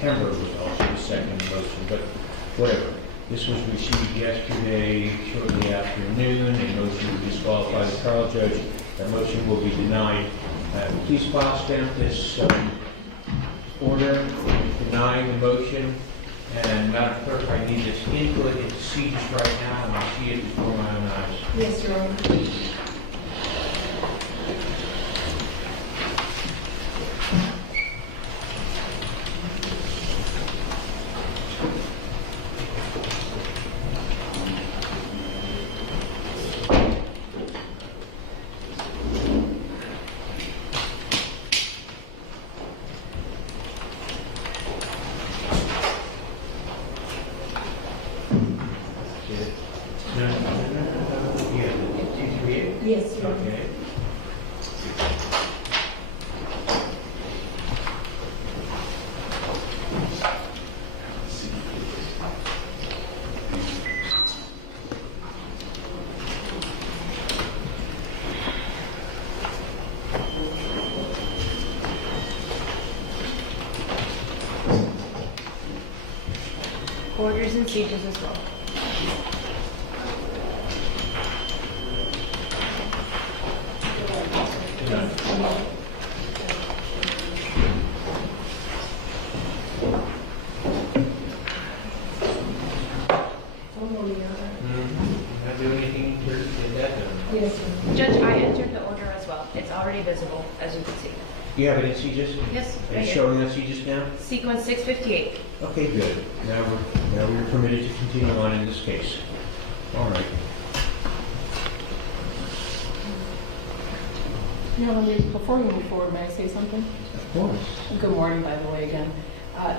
September was also the second motion, but whatever. This was received yesterday, shortly after noon, a motion to disqualify the trial judge. That motion will be denied. Please file stamp this order denying the motion. And Madam Clerk, I need this input into CODIS right now, and I see it before my own eyes. Yes, Your Honor. Yes, Your Honor. Okay. Orders and sieges as well. Not do anything to get that done. Yes, Your Honor. Judge, I entered the order as well. It's already visible, as you can see. Do you have it in CODIS? Yes, right It's here. showing us CODIS now? Sequence 658. Okay, good. Now we're permitted to continue on in this case. All right. Your Honor, before we move forward, may I say something? Of course. Good morning, by the way, again.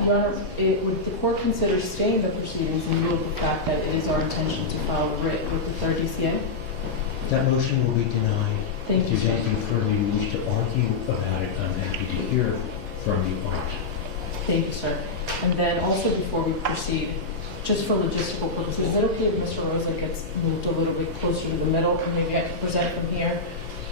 Your Honor, would the court consider staying the proceedings in view of the fact that it is our intention to file a writ with the 3rd DCA? That motion will be denied. Thank you, If sir. there's anything further you wish to argue about it, I'm happy to hear from you on it. Thank you, sir. And then also before we proceed, just for logistical purposes, is it okay if Mr. Rosa gets moved a little bit closer to the middle and maybe I can present from here?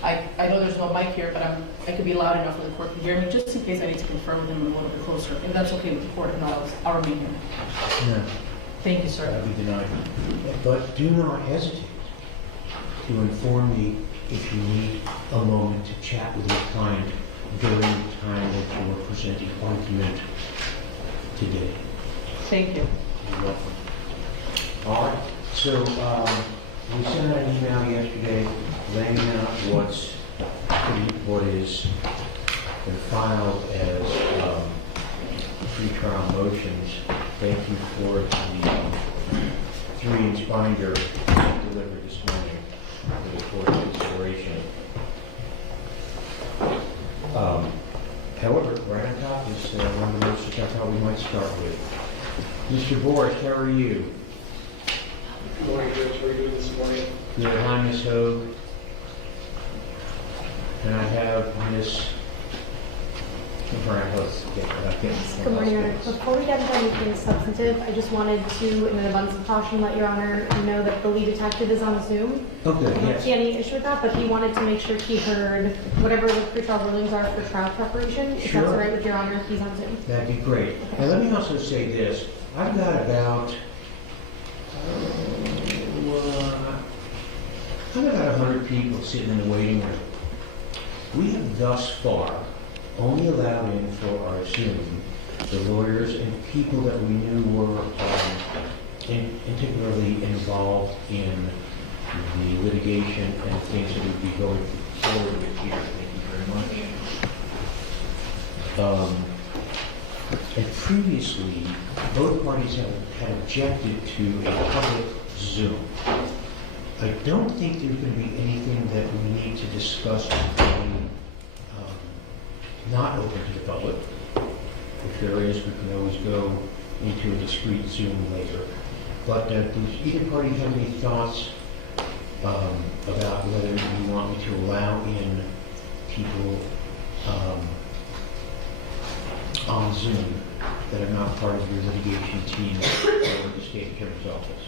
I know there's no mic here, but I could be loud enough for the court to hear me, just in case I need to confer with him a little bit closer. If that's okay with the court, if not, I'll remain here. No, Thank you, sir. that'll be denied. But do not hesitate to inform me if you need a moment to chat with your client during the time that you are presenting argument today. Thank you. You're welcome. All right, so we sent out an email yesterday laying out what is been filed as pre-trial motions. Thank you for the 3-inch binder delivered this morning for the court's consideration. However, right on top is one of the motions I thought we might start with. Mr. Boris, how are you? Good morning, Judge. How are you doing this morning? Good. Hi, Ms. Hogue. And I have Ms. Good morning, Your Honor. Before we get into anything substantive, I just wanted to, in an abundance of caution, let Your Honor know that the lead detective is on Zoom. Oh, good, I don't yes. see any issue with that, but he wanted to make sure he heard whatever the pretrial rulings are for trial preparation. If Sure. that's all right with Your Honor, he's on Zoom. That'd be great. And let me also say this. I've got about 100 people sitting in the waiting room. We have thus far only allowed in for our Zoom the lawyers and people that we knew were particularly involved in the litigation and things that we'd be going forward with here. Thank you very much. And previously, both parties had objected to a public Zoom. I don't think there's going to be anything that we need to discuss being not open to the public. If there is, we can always go into a discrete Zoom later. But does either party have any thoughts about whether you want me to allow in people on Zoom that are not part of your litigation team or the state attorney's office?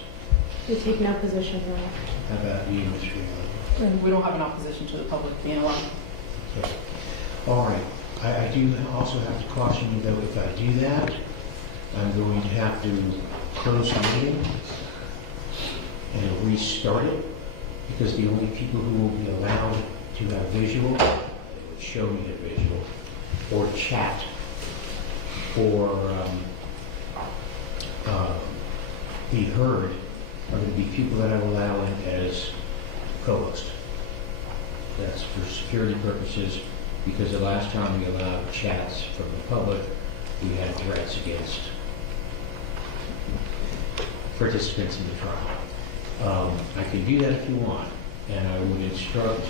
We take no position on that. How about you, Mr. Young? And we don't have an opposition to the public being allowed. Okay. All right. I do also have to caution you, though, if I do that, I'm going to have to close the meeting and restart it, because the only people who will be allowed to have visual, show me a visual, or chat, or be heard, are going to be people that I allow in as co-host. That's for security purposes, because the last time we allowed chats from the public, we had threats against participants in the trial. I can do that if you want, and I would instruct,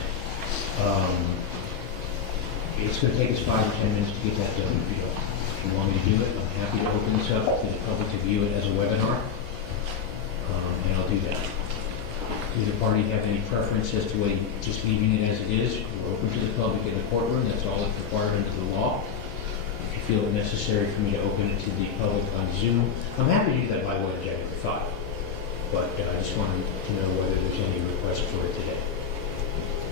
it's going to take us 5 or 10 minutes to get that done. If you want me to do it, I'm happy to open this up to the public to view it as a webinar, and I'll do that. Does the party have any preference as to just leaving it as it is? We're open to the public in the courtroom. That's all that's required under the law. If you feel it necessary for me to open it to the public on Zoom, I'm happy to do that by way of January 5. But I just wanted to know whether there's any request for it today.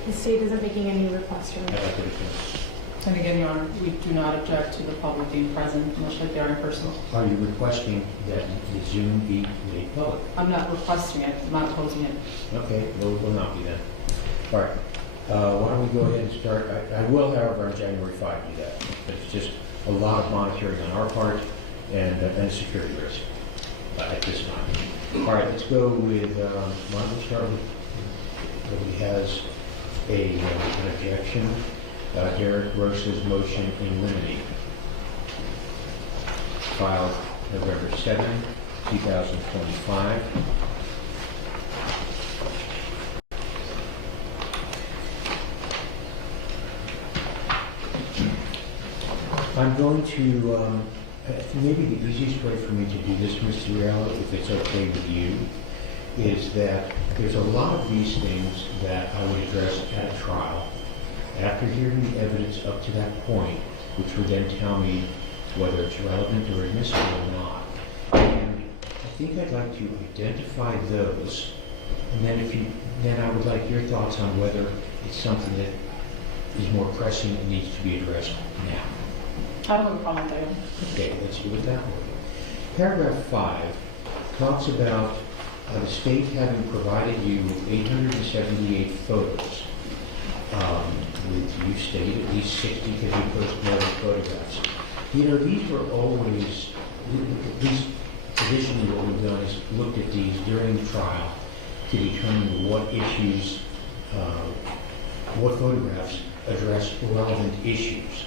The state isn't making any requests for I'd it. like to defend. And again, Your Honor, we do not object to the public being present, much like they are in person. Are you requesting that the Zoom be made public? I'm not requesting it, I'm not opposing it. Okay, will not be then. All right. Why don't we go ahead and start? I will, however, on January 5 do that. But it's just a lot of monitoring on our part and a security risk at this time. All right, let's go with, why don't we start with who has an objection. Derek Rosa's motion in limine, filed November 7, 2025. I'm going to, maybe the easiest way for me to do this, Mr. Riella, if it's okay with you, is that there's a lot of these things that I would address at a trial. After hearing the evidence up to that point, which would then tell me whether it's relevant or admissible or not. And I think I'd like to identify those, and then I would like your thoughts on whether it's something that is more pressing and needs to be addressed now. I don't have a problem with that. Okay, let's do it that way. Paragraph 5 talks about the state having provided you with 878 photos. You stated at least 60 could be post-mortem photographs. You know, these were always, traditionally what we've done is looked at these during the trial to determine what issues, what photographs address relevant issues.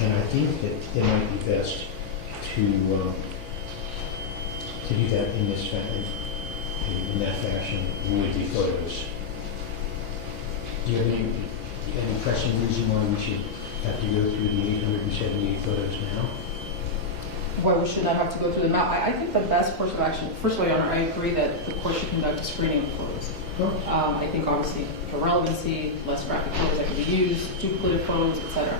And I think that it might be best to do that in this fashion, in that fashion with the photos. Do you have any pressing reason why we should have to go through the 878 photos now? Why should I have to go through them now? I think the best course of action, first of all, Your Honor, I agree that the court should conduct a screening of photos. I think obviously for relevancy, less graphic photos that can be used, duplicative photos, etc.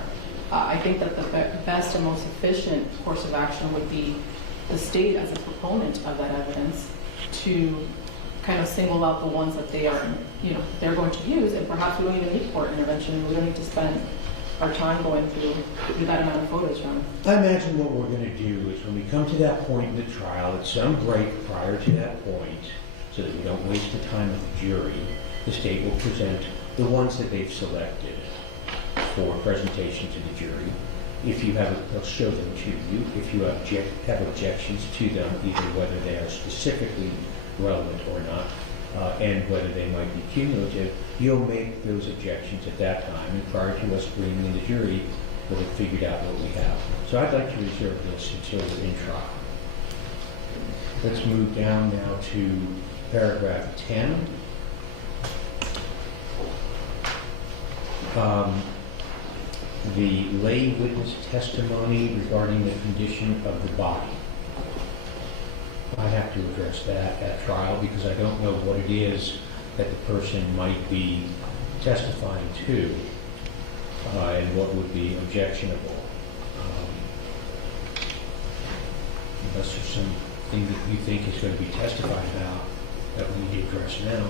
I think that the best and most efficient course of action would be the state as a proponent of that evidence to kind of single out the ones that they are, they're going to use, and perhaps we don't even need court intervention. We don't need to spend our time going through that amount of photos, Your Honor. I imagine what we're going to do is when we come to that point in the trial, at some break prior to that point, so that we don't waste the time of the jury, the state will present the ones that they've selected for presentation to the jury. If you have, they'll show them to you. If you have objections to them, either whether they are specifically relevant or not, and whether they might be cumulative, you'll make those objections at that time, and prior to us bringing in the jury, we'll have figured out what we have. So I'd like to reserve this until we're in trial. Let's move down now to paragraph 10. The lay witness testimony regarding the condition of the body. I have to address that at trial because I don't know what it is that the person might be testifying to and what would be objectionable. Unless there's something that you think is going to be testified about that we need to address now.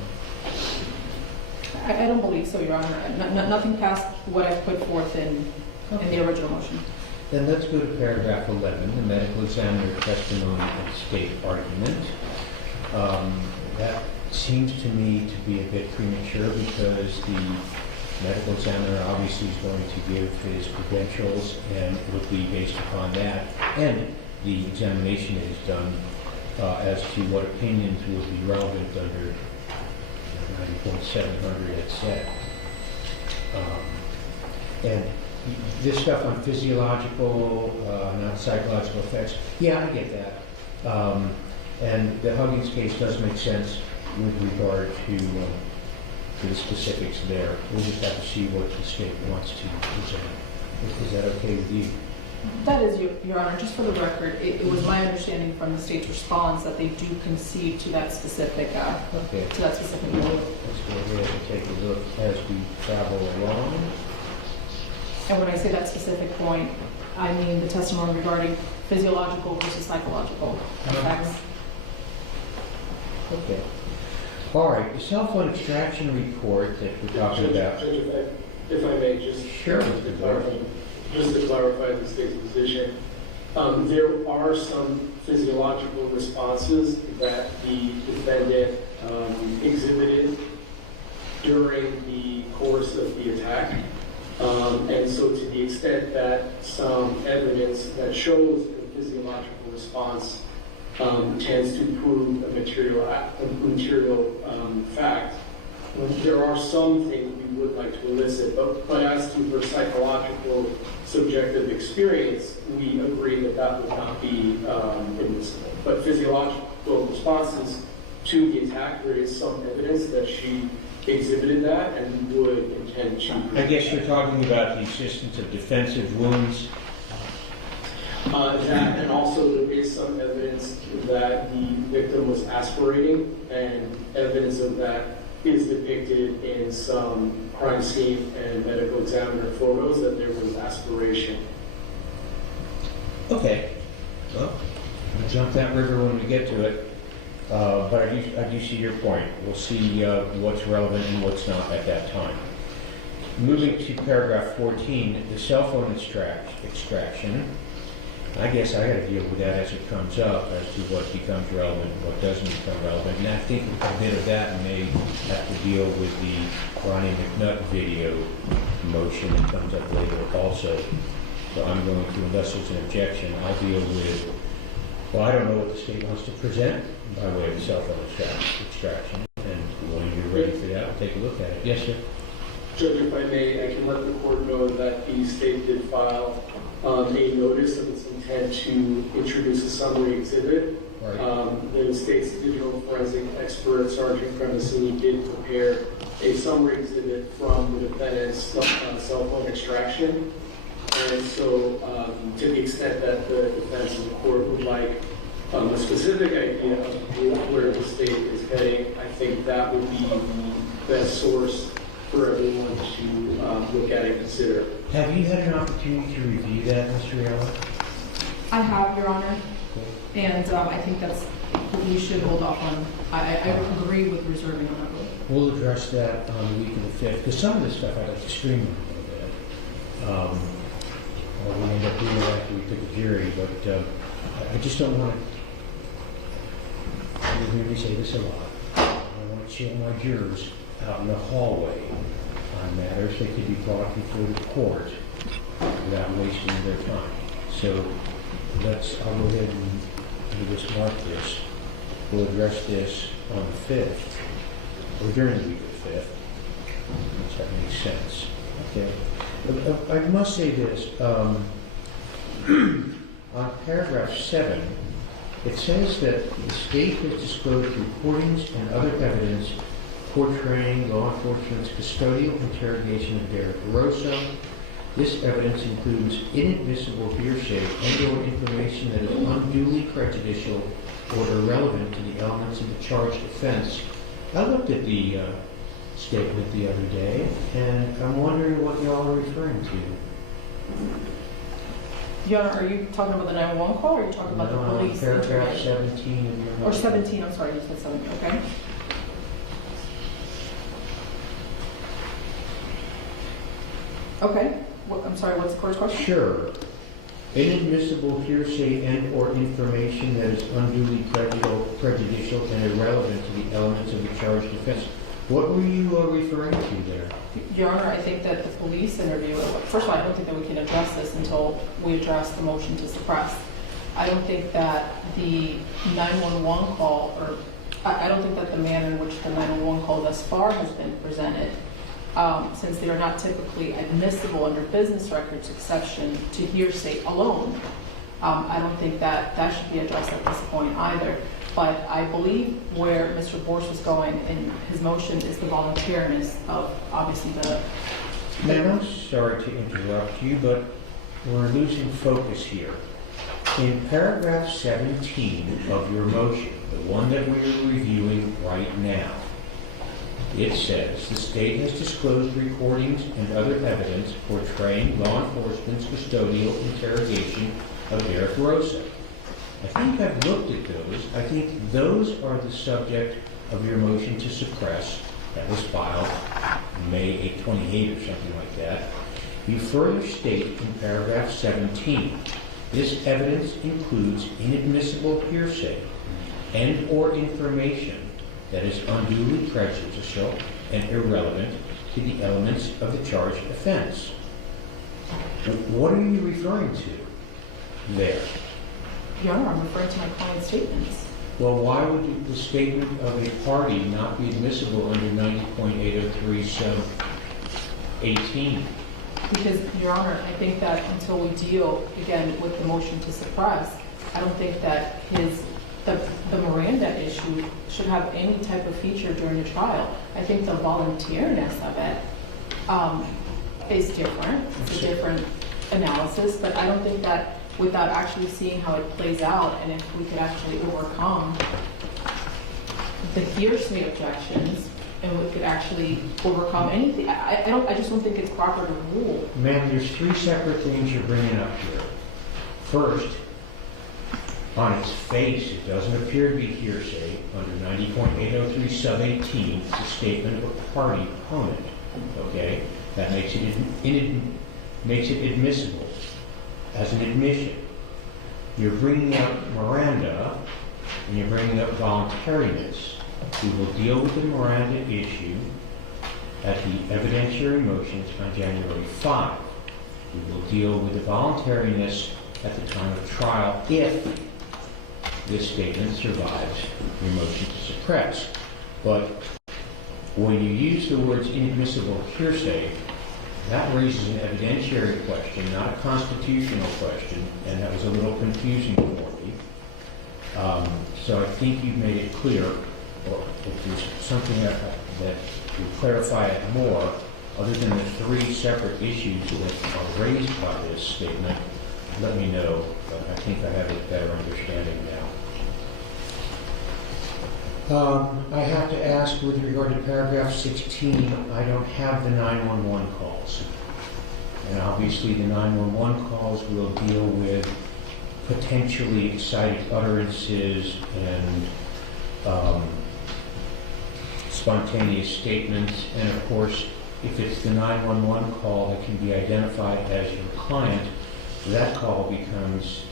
I don't believe so, Your Honor. Nothing past what I've put forth in the original motion. Then let's go to paragraph 11, the medical examiner testimony and state argument. That seems to me to be a bit premature because the medical examiner obviously is going to give his credentials and it would be based upon that. And the examination is done as to what opinions would be relevant under 90.700 et cetera. And this stuff on physiological, not psychological effects, yeah, I get that. And the Huggins case does make sense with regard to the specifics there. We'll just have to see what the state wants to present. Is that okay with you? That is, Your Honor, just for the record, it was my understanding from the state's response that they do concede to that specific, Okay. to that specific rule. Let's go ahead and take a look as we travel along. And when I say that specific point, I mean the testimony regarding physiological versus psychological effects. Okay. All right, the cell phone extraction report that we're talking about. Judge, if I may, just Sure, Mr. Clark. Just to clarify the state's position, there are some physiological responses that the defendant exhibited during the course of the attack. And so to the extent that some evidence that shows a physiological response tends to prove a material fact, there are some things we would like to elicit, but as to her psychological subjective experience, we agree that that would not be admissible. But physiological responses to the attack, there is some evidence that she exhibited that and would intend to. I guess you're talking about the existence of defensive wounds. That, and also there is some evidence that the victim was aspirating, and evidence of that is depicted in some crime scene and medical examiner photos that there was aspiration. Okay. Well, we'll jump that river when we get to it. But I do see your point. We'll see what's relevant and what's not at that time. Moving to paragraph 14, the cell phone extraction. I guess I got to deal with that as it comes up, as to what becomes relevant and what doesn't become relevant. And I think a bit of that may have to deal with the Ronnie McNutt video motion that comes up later also. So I'm going to, unless there's an objection, I'll deal with, well, I don't know what the state wants to present by way of the cell phone extraction. And when you're ready for that, we'll take a look at it. Yes, sir? Judge, if I may, I can let the court know that the state did file a notice of its intent to introduce a summary exhibit. Right. The state's digital forensic expert, Sergeant Cremesini, did prepare a summary exhibit from the defendant's cell phone extraction. And so, to the extent that the defense and the court would like a specific idea of where the state is heading, I think that would be the best source for everyone to look at and consider. Have you had an opportunity to review that, Mr. Ayala? I have, Your Honor, and I think that's, we should hold off on, I agree with reserving on that vote. We'll address that on the week of the 5th, because some of this stuff I'd like to streamline a little bit. Or we end up doing it after we pick a jury, but I just don't want to, you hear me say this a lot, I want to chill my jurors out in the hallway on matters that could be brought before the court without wasting their time. So I'll go ahead and just mark this. We'll address this on the 5th, or during the week of the 5th. Does that make sense? Okay. I must say this. On paragraph 7, it says that the state has disclosed recordings and other evidence portraying law enforcement's custodial interrogation of Derek Rosa. This evidence includes inadmissible hearsay and/or information that is unduly prejudicial or irrelevant to the elements of the charged offense. I looked at the statement the other day, and I'm wondering what y'all are referring to. Your Honor, are you talking about the 911 call, or are you talking about the police? Paragraph interrogation? 17 of your Or 17, I'm sorry, you said 17, okay. Okay, I'm sorry, what's the court's question? Sure. inadmissible hearsay and/or information that is unduly prejudicial and irrelevant to the elements of the charged offense. What were you referring to there? Your Honor, I think that the police interview, first of all, I don't think that we can address this until we address the motion to suppress. I don't think that the 911 call, or I don't think that the manner in which the 911 call thus far has been presented, since they are not typically admissible under business records exception to hearsay alone, I don't think that that should be addressed at this point either. But I believe where Mr. Borsch was going in his motion is the voluntariness of obviously the... Ma'am, I'm sorry to interrupt you, but we're losing focus here. In paragraph 17 of your motion, the one that we're reviewing right now, it says, the state has disclosed recordings and other evidence portraying law enforcement's custodial interrogation of Derek Rosa. I think I've looked at those. I think those are the subject of your motion to suppress that was filed May 8, 28 or something like that. You further state in paragraph 17, this evidence includes inadmissible hearsay and or information that is unduly prejudicial and irrelevant to the elements of the charged offense. What are you referring to there? Your Honor, I'm referring to my client's statements. Well, why would the statement of a party not be admissible under 90.803 sub 18? Because, Your Honor, I think that until we deal, again, with the motion to suppress, I don't think that the Miranda issue should have any type of feature during the trial. I think the voluntariness of it is different. It's a different analysis, but I don't think that without actually seeing how it plays out and if we could actually overcome the hearsay objections and we could actually overcome anything. I just don't think it's proper to rule. Ma'am, there's three separate things you're bringing up here. First, on its face, it doesn't appear to be hearsay under 90.803 sub 18. It's a statement of a party opponent. Okay, that makes it admissible as an admission. You're bringing up Miranda and you're bringing up voluntariness. We will deal with the Miranda issue at the evidentiary motions on January 5. We will deal with the voluntariness at the time of trial if this statement survives your motion to suppress. But when you use the words inadmissible hearsay, that raises an evidentiary question, not a constitutional question, and that was a little confusing for me. So I think you've made it clear, or if there's something that would clarify it more, other than the three separate issues that are raised by this statement, let me know. But I think I have a better understanding now. I have to ask, with regard to paragraph 16, I don't have the 911 calls. And obviously the 911 calls will deal with potentially excited utterances and spontaneous statements. And of course, if it's the 911 call that can be identified as your client, that call becomes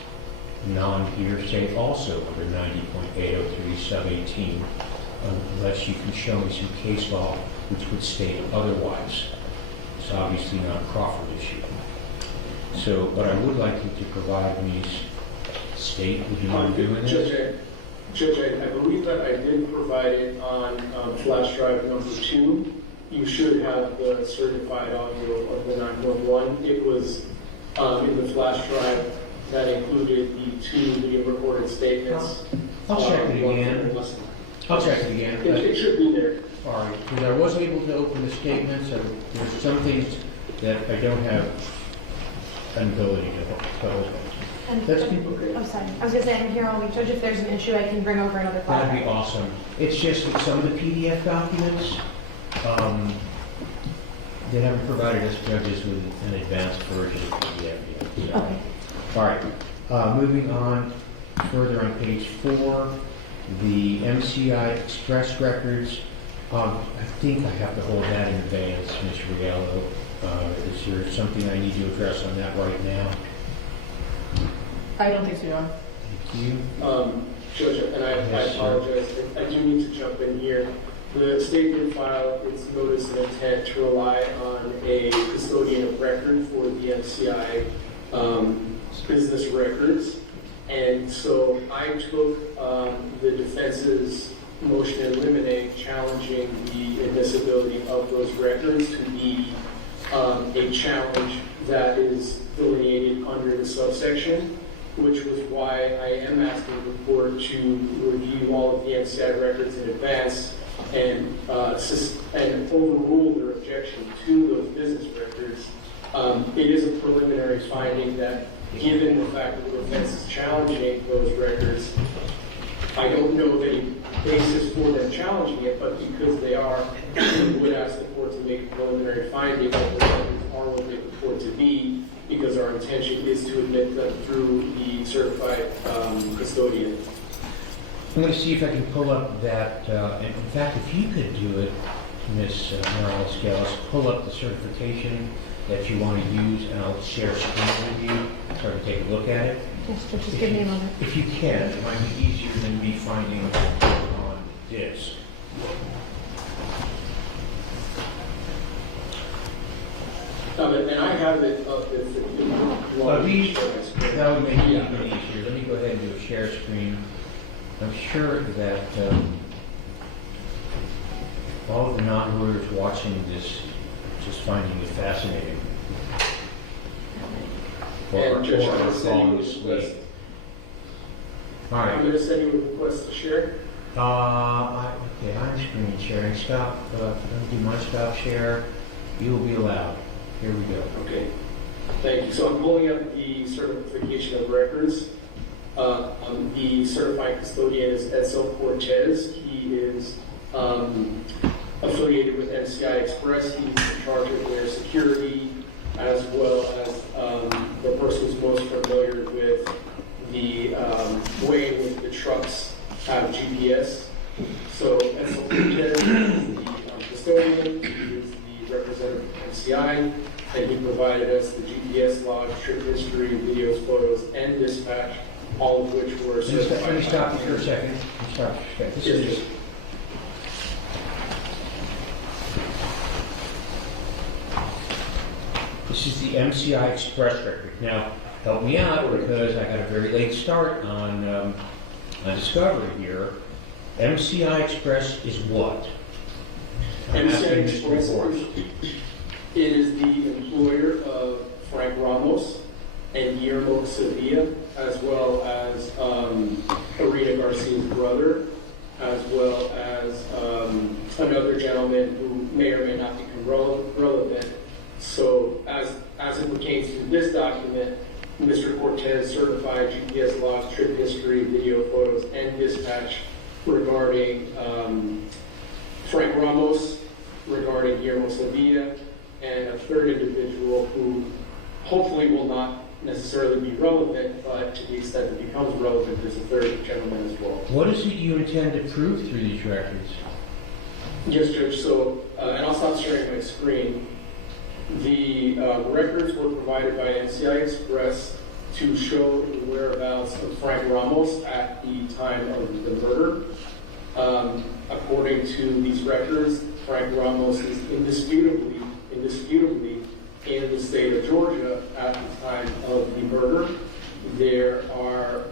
non-hearsay also under 90.803 sub 18, unless you can show me some case law which would state otherwise. It's obviously not a Crawford issue. So, but I would like you to provide me state, would you mind doing this? Judge, I believe that I did provide it on flash drive number 2. You should have the certified audio of the 911. It was in the flash drive that included the 2 video recorded statements. I'll check it again. I'll check it again. It should be there. All right, because I was able to open the statements. There's some things that I don't have an ability to open. That's good. I'm sorry. I was going to say, I'm here all week. Judge, if there's an issue, I can bring over another file. That'd be awesome. It's just that some of the PDF documents, they haven't provided us judges with an advanced version of PDF yet. So. Okay. All right. Moving on further on page 4, the MCI Express records. I think I have to hold that in advance, Ms. Riello. Is there something I need to address on that right now? I don't think so, Your Honor. Thank you. Judge, and I Yes, sir. apologize, I do need to jump in here. The state did file its notice of intent to rely on a custodian of record for the MCI business records. And so I took the defense's motion in limine challenging the admissibility of those records to be a challenge that is delineated under the subsection, which was why I am asking the court to review all of the MCI records in advance and overrule their objection to those business records. It is a preliminary finding that, given the fact that the defense is challenging those records, I don't know of any basis for them challenging it, but because they are, we would ask the court to make a preliminary finding that the records are what they purport to be, because our intention is to admit them through the certified custodian. I'm going to see if I can pull up that, and in fact, if you could do it, Ms. Morales-Gales, pull up the certification that you want to use, and I'll share screen with you so I can take a look at it. Yes, just give me a moment. If you can, it might be easier than me finding it on disk. And I have it up if you want to show my screen. That would make it even easier. Let me go ahead and do a share screen. I'm sure that all of the non-lawyers watching this are just finding it fascinating. And Judge, I'm or sending falling you a asleep. request. All I'm right. going to send you a request to share. Okay, I'm screen sharing. Stop. Let me do my stop share. You will be allowed. Here we go. Okay, thank you. So I'm pulling up the certification of records. The certified custodian is Edsel Cortez. He is affiliated with MCI Express. He's in charge of their security, as well as the person who's most familiar with the way in which the trucks have GPS. So Edsel Cortez is the custodian. He is the representative of MCI. And he provided us the GPS log, trip history, videos, photos, and dispatch, all of which were certified. Let me stop you for a second. Let me stop you for a second. This is the MCI Express record. Now, help me out because I got a very late start on Discovery here. MCI Express is what? I'm MCI asking Mr. Express Forrest. it is the employer of Frank Ramos and Guillermo Sevilla, as well as Arena Garcia's brother, as well as another gentleman who may or may not become relevant. So as it pertains to this document, Mr. Cortez certified GPS logs, trip history, video, photos, and dispatch regarding Frank Ramos, regarding Guillermo Sevilla, and a third individual who hopefully will not necessarily be relevant, but to the extent it becomes relevant, there's a third gentleman as well. What is it you intend to prove through these records? Yes, Judge. So, and I'll stop sharing my screen. The records were provided by NCI Express to show the whereabouts of Frank Ramos at the time of the murder. According to these records, Frank Ramos is indisputably in the state of Georgia at the time of the murder. There are,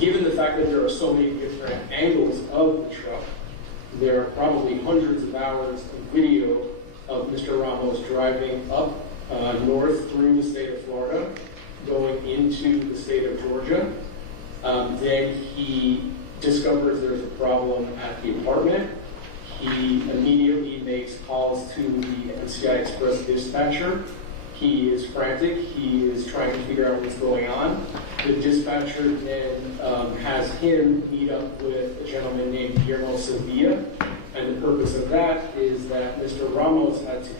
given the fact that there are so many different angles of the truck, there are probably hundreds of hours of video of Mr. Ramos driving up north through the state of Florida, going into the state of Georgia. Then he discovers there's a problem at the apartment. He immediately makes calls to the NCI Express dispatcher. He is frantic. He is trying to figure out what's going on. The dispatcher then has him meet up with a gentleman named Guillermo Sevilla. And the purpose of that is that Mr. Ramos had to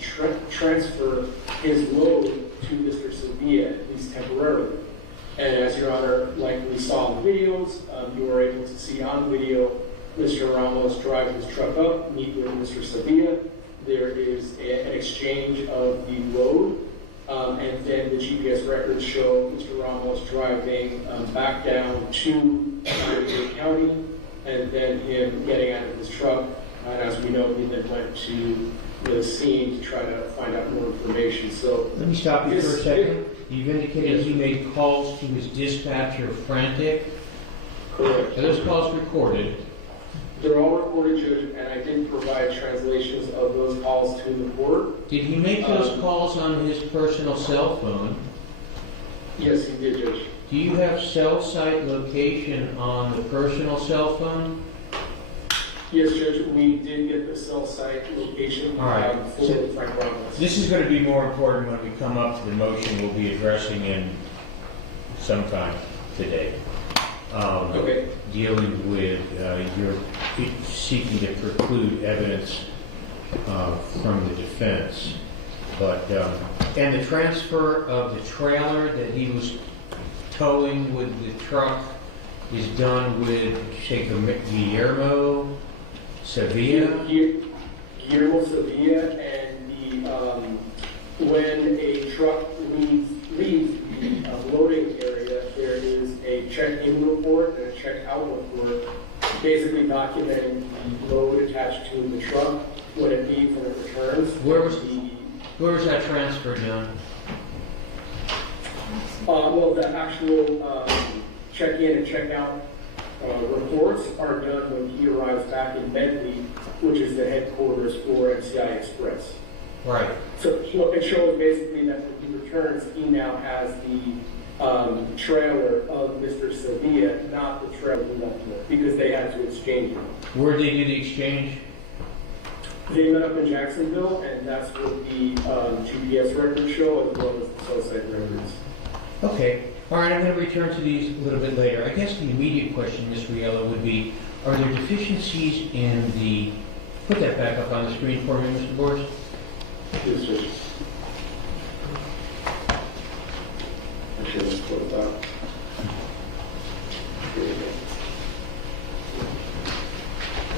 transfer his load to Mr. Sevilla, at least temporarily. And as Your Honor likely saw in the videos, you were able to see on video Mr. Ramos drive his truck up, meet with Mr. Sevilla. There is an exchange of the load, and then the GPS records show Mr. Ramos driving back down to Miami-Dade County, and then him getting out of his truck. And as we know, he then went to the scene to try to find out more information. So Let me stop you for a second. You've indicated he made calls to his dispatcher frantic. correct. Are those calls recorded? They're all recorded, Judge, and I did provide translations of those calls to the court. Did he make those calls on his personal cell phone? Yes, he did, Judge. Do you have cell site location on the personal cell phone? Yes, Judge, we did get the cell site location All right. for Frank Ramos. This is going to be more important when we come up to the motion we'll be addressing in sometime today. Okay. Dealing with your seeking to preclude evidence from the defense. But, and the transfer of the trailer that he was towing with the truck is done with, say, Guillermo Sevilla? Guillermo Sevilla, and when a truck leaves the loading area, there is a check-in report and a check-out report, basically documenting the load attached to the truck, what it leaves when it returns. Where was that transfer done? Well, the actual check-in and check-out reports are done when he arrives back in Bentley, which is the headquarters for MCI Express. Right. So it shows basically that when he returns, he now has the trailer of Mr. Sevilla, not the trailer he left with, because they had to exchange it. Where did they do the exchange? They met up in Jacksonville, and that's what the GPS records show, as well as the cell site records. Okay. All right, I'm going to return to these a little bit later. I guess the immediate question, Ms. Riella, would be, are there deficiencies in the... Put that back up on the screen for me, Mr. Boris. Yes, sir. I should have put it out. There you go.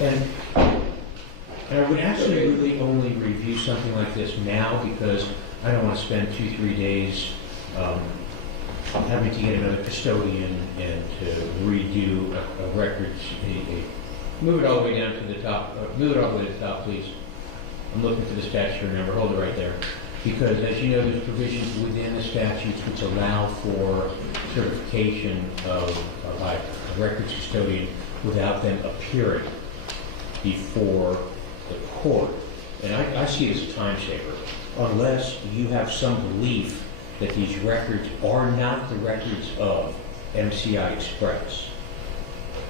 And I would actually really only review something like this now because I don't want to spend 2-3 days having to get another custodian and to redo a records. Move it all the way down to the top. Move it all the way to the top, please. I'm looking for the statutory number. Hold it right there. Because as you know, there's provisions within the statutes which allow for certification by a records custodian without them appearing before the court. And I see it as a time saver, unless you have some belief that these records are not the records of MCI Express.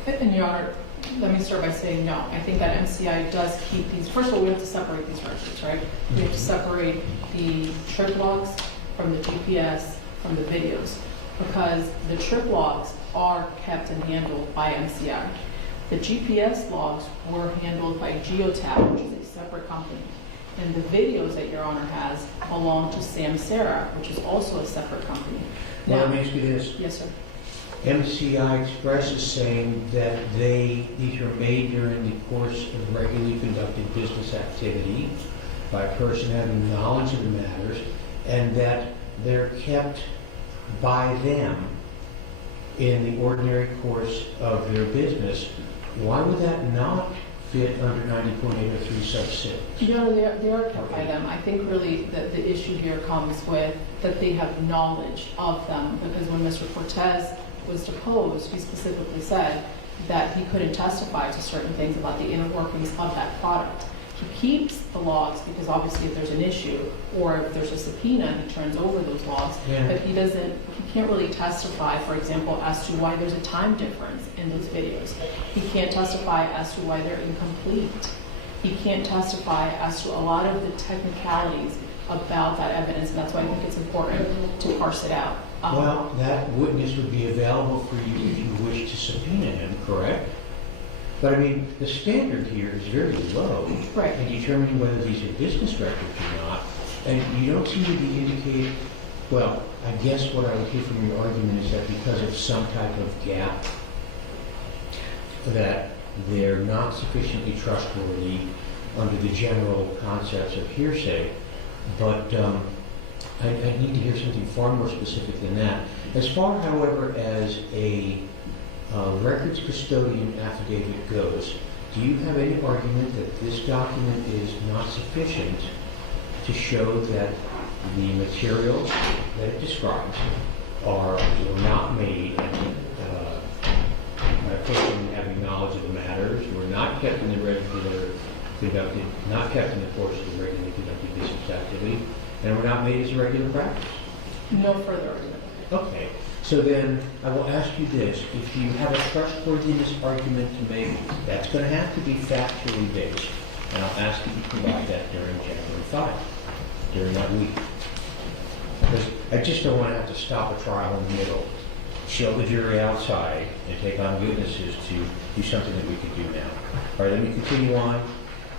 And Your Honor, let me start by saying no. I think that MCI does keep these. First of all, we have to separate these records, right? We have to separate the trip logs from the GPS, from the videos, because the trip logs are kept and handled by MCI. The GPS logs were handled by Geotab, which is a separate company. And the videos that Your Honor has belong to Samsara, which is also a separate company. Now, let me ask you this. Yes, sir. MCI Express is saying that these are made during the course of regularly conducted business activity by a person having knowledge of the matters, and that they're kept by them in the ordinary course of their business. Why would that not fit under 90.803 sub 6? Your Honor, they are kept by them. I think really that the issue here comes with that they have knowledge of them, because when Mr. Cortez was deposed, he specifically said that he couldn't testify to certain things about the inner workings of that product. He keeps the logs because obviously if there's an issue or if there's a subpoena, he turns over those logs. Yeah. But he can't really testify, for example, as to why there's a time difference in those videos. He can't testify as to why they're incomplete. He can't testify as to a lot of the technicalities about that evidence, and that's why I think it's important to parse it out. Well, that witness would be available for you if you wish to subpoena him, correct? But I mean, the standard here is very low Right. in determining whether these are business records or not. And you don't seem to be indicating, well, I guess what I would hear from your argument is that because of some type of gap, that they're not sufficiently trustworthy under the general concepts of hearsay. But I need to hear something far more specific than that. As far, however, as a records custodian affidavit goes, do you have any argument that this document is not sufficient to show that the materials that it describes were not made by a person having knowledge of the matters, were not kept in the not kept in the course of the regularly conducted business activity, and were not made as a regular practice? No further argument. Okay, so then I will ask you this. If you have a trustworthiness argument to make, that's going to have to be factually based. And I'll ask you to provide that during January 5, during that week. Because I just don't want to have to stop a trial in the middle, show the jury outside, and take on witnesses to do something that we could do now. All right, let me continue on.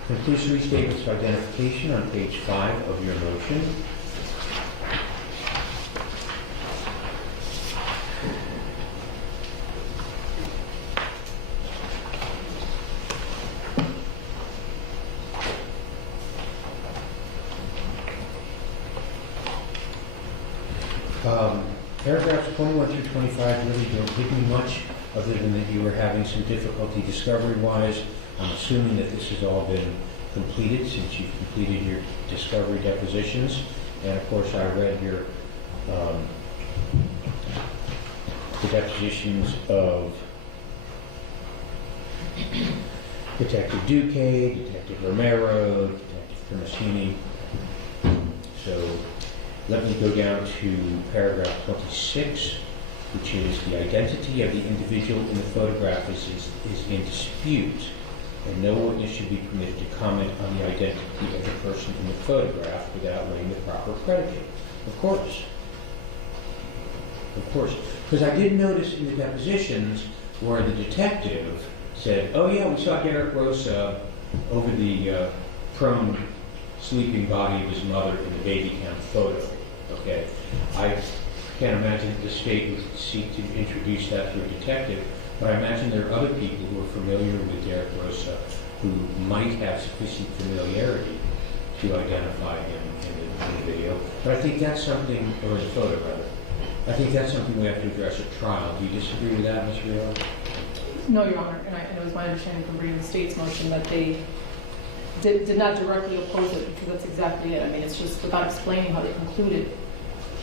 Conclusory statements of identification on page 5 of your motion. Paragraphs 21 through 25 really don't give me much, other than that you were having some difficulty discovery-wise. I'm assuming that this has all been completed since you've completed your discovery depositions. And of course, I read your the depositions of Detective Duque, Detective Romero, Detective Primasini. So let me go down to paragraph 26, which is the identity of the individual in the photograph is in dispute, and no witness should be permitted to comment on the identity of the person in the photograph without laying the proper predicate. Of course. Of course. Because I did notice in the depositions where the detective said, oh yeah, we saw Derek Rosa over the prone sleeping body of his mother in the baby cam photo. Okay, I can't imagine that the state would seek to introduce that to a detective, but I imagine there are other people who are familiar with Derek Rosa who might have sufficient familiarity to identify him in the video. But I think that's something, or in the photo rather, I think that's something we have to address at trial. Do you disagree with that, Ms. Rio? No, Your Honor, and it was my understanding from reading the state's motion that they did not directly oppose it, because that's exactly it. I mean, it's just without explaining how they concluded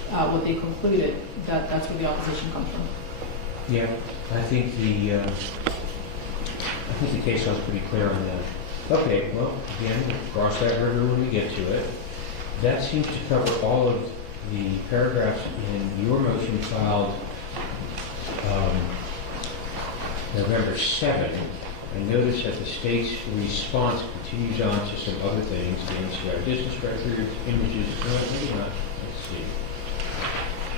what they concluded, that's where the opposition comes from. Yeah, I think the case law is pretty clear on that. Okay, well, again, we'll cross that river when we get to it. That seems to cover all of the paragraphs in your motion filed November 7. I notice that the state's response continues on to some other things, the NCR business records, images, maybe not. Let's see.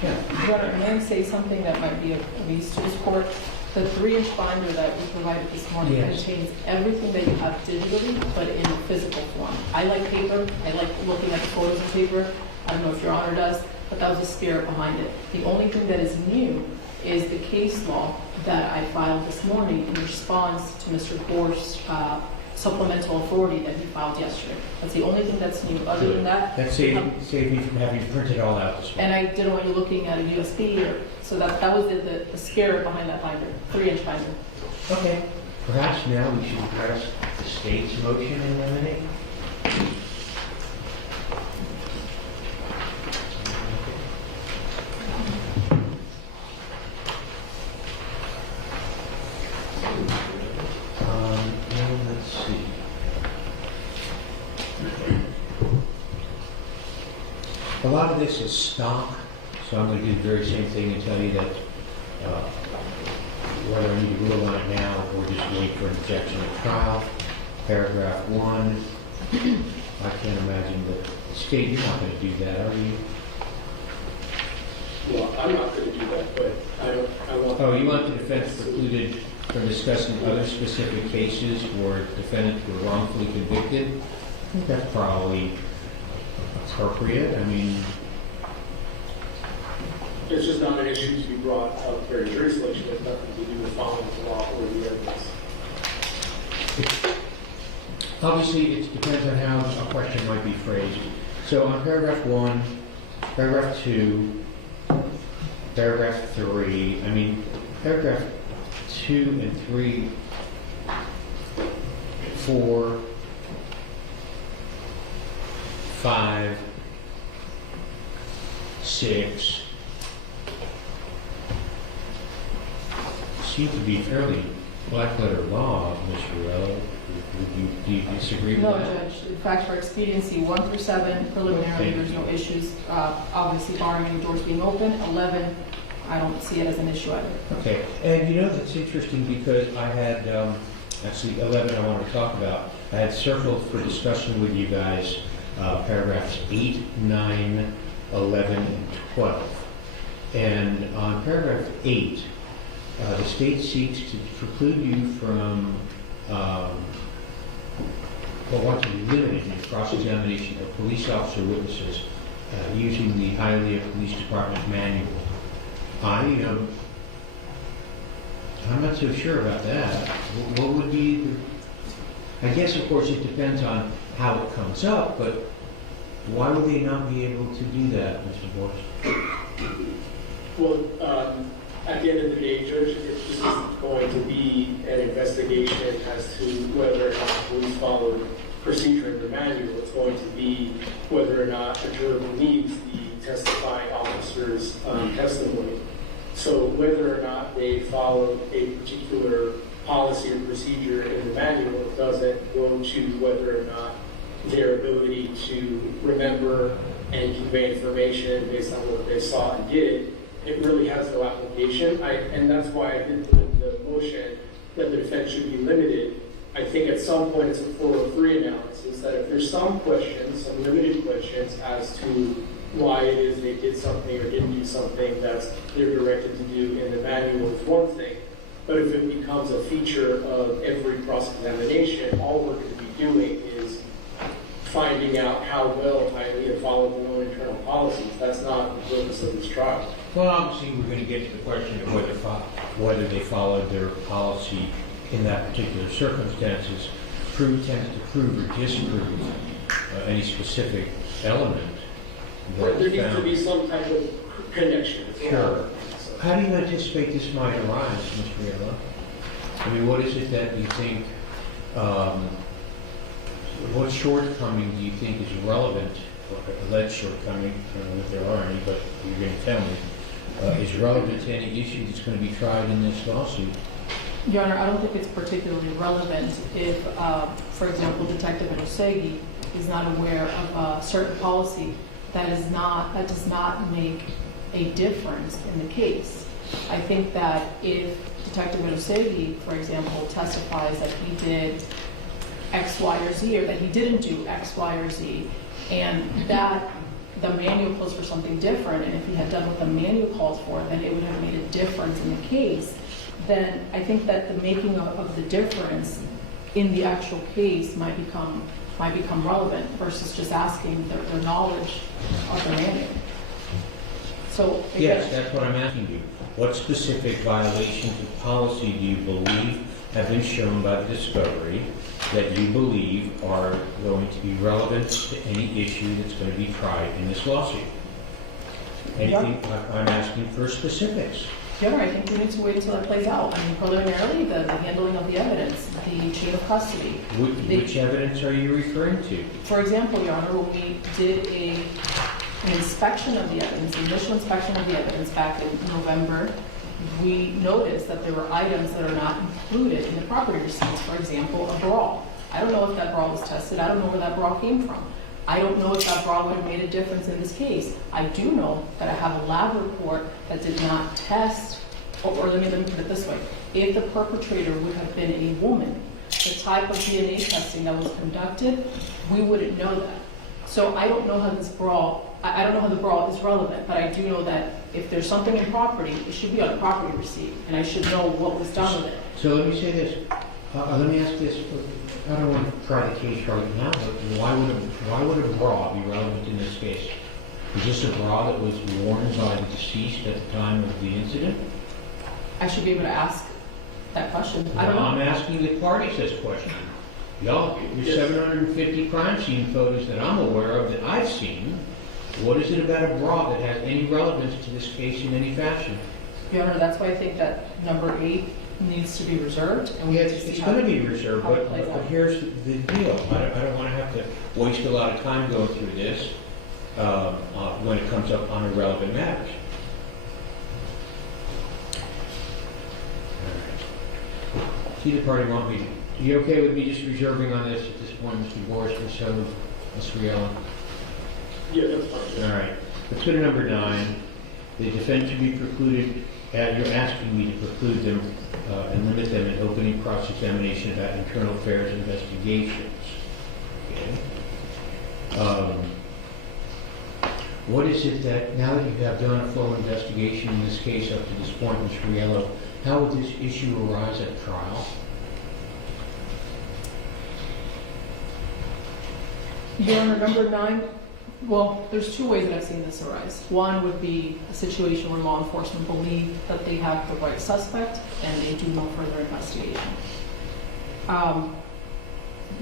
Yeah. Your Honor, may I say something that might be of use to this court? The 3-inch binder that we provided this morning contains everything that you have digitally, but in physical form. I like paper. I like looking at the photos of paper. I don't know if Your Honor does, but that was the spirit behind it. The only thing that is new is the case law that I filed this morning in response to Mr. Gore's supplemental authority that he filed yesterday. That's the only thing that's new. Other than that, that saved me from having to print it all out this morning. and I didn't want you looking at a USB, so that was the spirit behind that binder, 3-inch binder. Okay. Perhaps now we should address the state's motion in limine. Let's see. A lot of this is stock, so I'm going to do the very same thing and tell you that whether I need to rule on it now or just wait for an objection at trial. Paragraph 1. I can't imagine that the state, you're not going to do that, are you? Well, I'm not going to do that, but I want... Oh, you want the defense precluded from discussing other specific cases where defendants were wrongfully convicted? I think that's probably appropriate. I mean... It's just not an issue to be brought up for a jury selection. It has nothing to do with following the law or the evidence. Obviously, it depends on how a question might be phrased. So on paragraph 1, paragraph 2, paragraph 3, I mean, paragraph 2 and 3, 4, 5, 6 seem to be fairly black letter law, Mr. Rowe. Do you disagree with No, that? Judge. In fact, for expediency, 1 through 7, preliminarily, there's no issues. Obviously, barring any doors being open. 11, I don't see it as an issue either. Okay, and you know, that's interesting because I had, actually 11 I want to talk about. I had circled for discussion with you guys paragraphs 8, 9, 11, and 12. And on paragraph 8, the state seeks to preclude you from, or want to be limited in cross-examination of police officer witnesses using the Hialeah Police Department manual. I'm not so sure about that. What would be the, I guess, of course, it depends on how it comes up, but why would they not be able to do that, Mr. Borst? Well, at the end of the day, Judge, if this is going to be an investigation as to whether or not the police followed procedure in the manual, it's going to be whether or not a juror believes the testifying officer's testimony. So whether or not they followed a particular policy or procedure in the manual, it doesn't go to whether or not their ability to remember and convey information based on what they saw and did. It really has no application, and that's why I did the motion that the defense should be limited. I think at some point it's a 403 analysis, that if there's some questions, some limited questions as to why it is they did something or didn't do something that they're directed to do in the manual is one thing, but if it becomes a feature of every cross-examination, all we're going to be doing is finding out how well Hialeah followed their own internal policies. That's not the purpose of this trial. Well, obviously, we're going to get to the question of whether they followed their policy in that particular circumstances, tends to prove or disprove any specific element. There needs to be some type of connection. Sure. How do you anticipate this might arise, Ms. Riella? I mean, what is it that you think, what shortcoming do you think is relevant, or alleged shortcoming, I don't know if there are any, but you're going to tell me, is relevant to any issue that's going to be tried in this lawsuit? Your Honor, I don't think it's particularly relevant if, for example, Detective Osegi is not aware of a certain policy that does not make a difference in the case. I think that if Detective Osegi, for example, testifies that he did X, Y, or Z, or that he didn't do X, Y, or Z, and that the manual calls for something different, and if he had done what the manual calls for, then it would have made a difference in the case, then I think that the making of the difference in the actual case might become relevant versus just asking their knowledge of the manual. So Yes, that's what I'm asking you. What specific violations of policy do you believe have been shown by the discovery that you believe are going to be relevant to any issue that's going to be tried in this lawsuit? Anything, I'm asking for specifics. Your Honor, I think we need to wait until that plays out. I mean, preliminarily, the handling of the evidence, the chain of custody. Which evidence are you referring to? For example, Your Honor, when we did an inspection of the evidence, initial inspection of the evidence back in November, we noticed that there were items that are not included in the property receipts. For example, a bra. I don't know if that bra was tested. I don't know where that bra came from. I don't know if that bra would have made a difference in this case. I do know that I have a lab report that did not test, or let me put it this way. If the perpetrator would have been a woman, the type of DNA testing that was conducted, we wouldn't know that. So I don't know how this bra, I don't know how the bra is relevant, but I do know that if there's something in property, it should be on a property receipt, and I should know what was done with it. So let me say this. Let me ask this. I don't want to try the case right now, but why would a bra be relevant in this case? Is this a bra that was worn by the deceased at the time of the incident? I should be able to ask that question. I don't know. I'm asking the parties this question. Y'all, your 750 crime scene photos that I'm aware of that I've seen What is it about a bra that has any relevance to this case in any fashion? Your Honor, that's why I think that number 8 needs to be reserved, and we Yeah, need to see it's how going to be reserved, how it but plays out. here's the deal. I don't want to have to waste a lot of time going through this when it comes up on irrelevant matters. All right. See the party want me. You okay with me just reserving on this at this point, Mr. Boris, Ms. Riella? Yeah, that's fine. All right. Let's go to number 9. The defendant should be precluded. You're asking me to preclude them and limit them in opening cross-examination about internal affairs investigations. Okay. What is it that, now that you have done a full investigation in this case up to this point, Ms. Riello, how would this issue arise at trial? Your Honor, number 9, well, there's 2 ways that I've seen this arise. One would be a situation where law enforcement believe that they have the right suspect and they do no further investigation.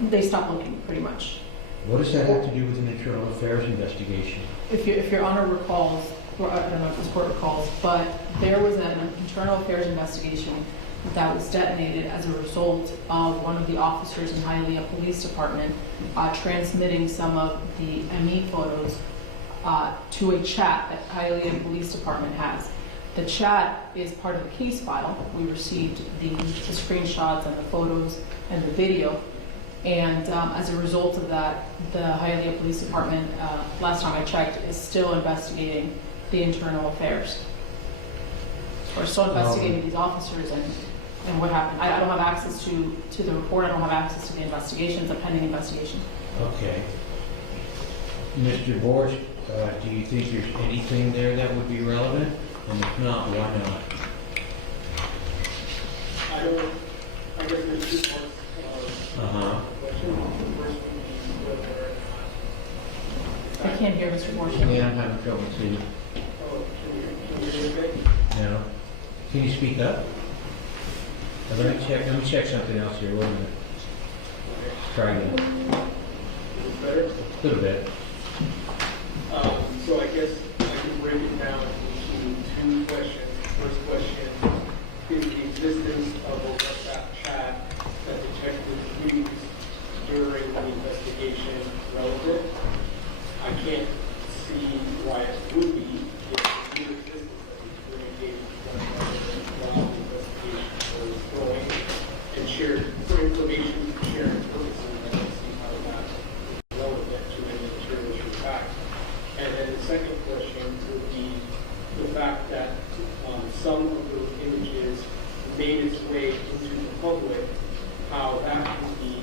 They stop looking, pretty much. What does that have to do with an internal affairs investigation? If Your Honor recalls, or I don't know if this court recalls, but there was an internal affairs investigation that was detonated as a result of one of the officers in Hialeah Police Department transmitting some of the ME photos to a chat that Hialeah Police Department has. The chat is part of the case file. We received the screenshots and the photos and the video. And as a result of that, the Hialeah Police Department, last time I checked, is still investigating the internal affairs. We're still investigating these officers and what happened. I don't have access to the report. I don't have access to the investigations, the pending investigation. Okay. Mr. Boris, do you think there's anything there that would be relevant? And if not, why not? I guess there's 2 parts. Uh-huh. Question. The first would be whether I can't hear Mr. Morrison. Yeah, I'm having trouble too. Oh, can you hear me okay? No. Can you speak up? Let me check something else here. Wait a minute. Try again. Is it better? A little bit. So I guess I can break it down into 2 questions. First question, is the existence of a WhatsApp chat that detectives used during the investigation relevant? I can't see why it would be if the new existence that we communicated was relevant while the investigation was going and shared for information sharing purposes. I don't see how that is relevant to any material issue fact. And then the second question would be the fact that some of those images made its way into the public, how that would be,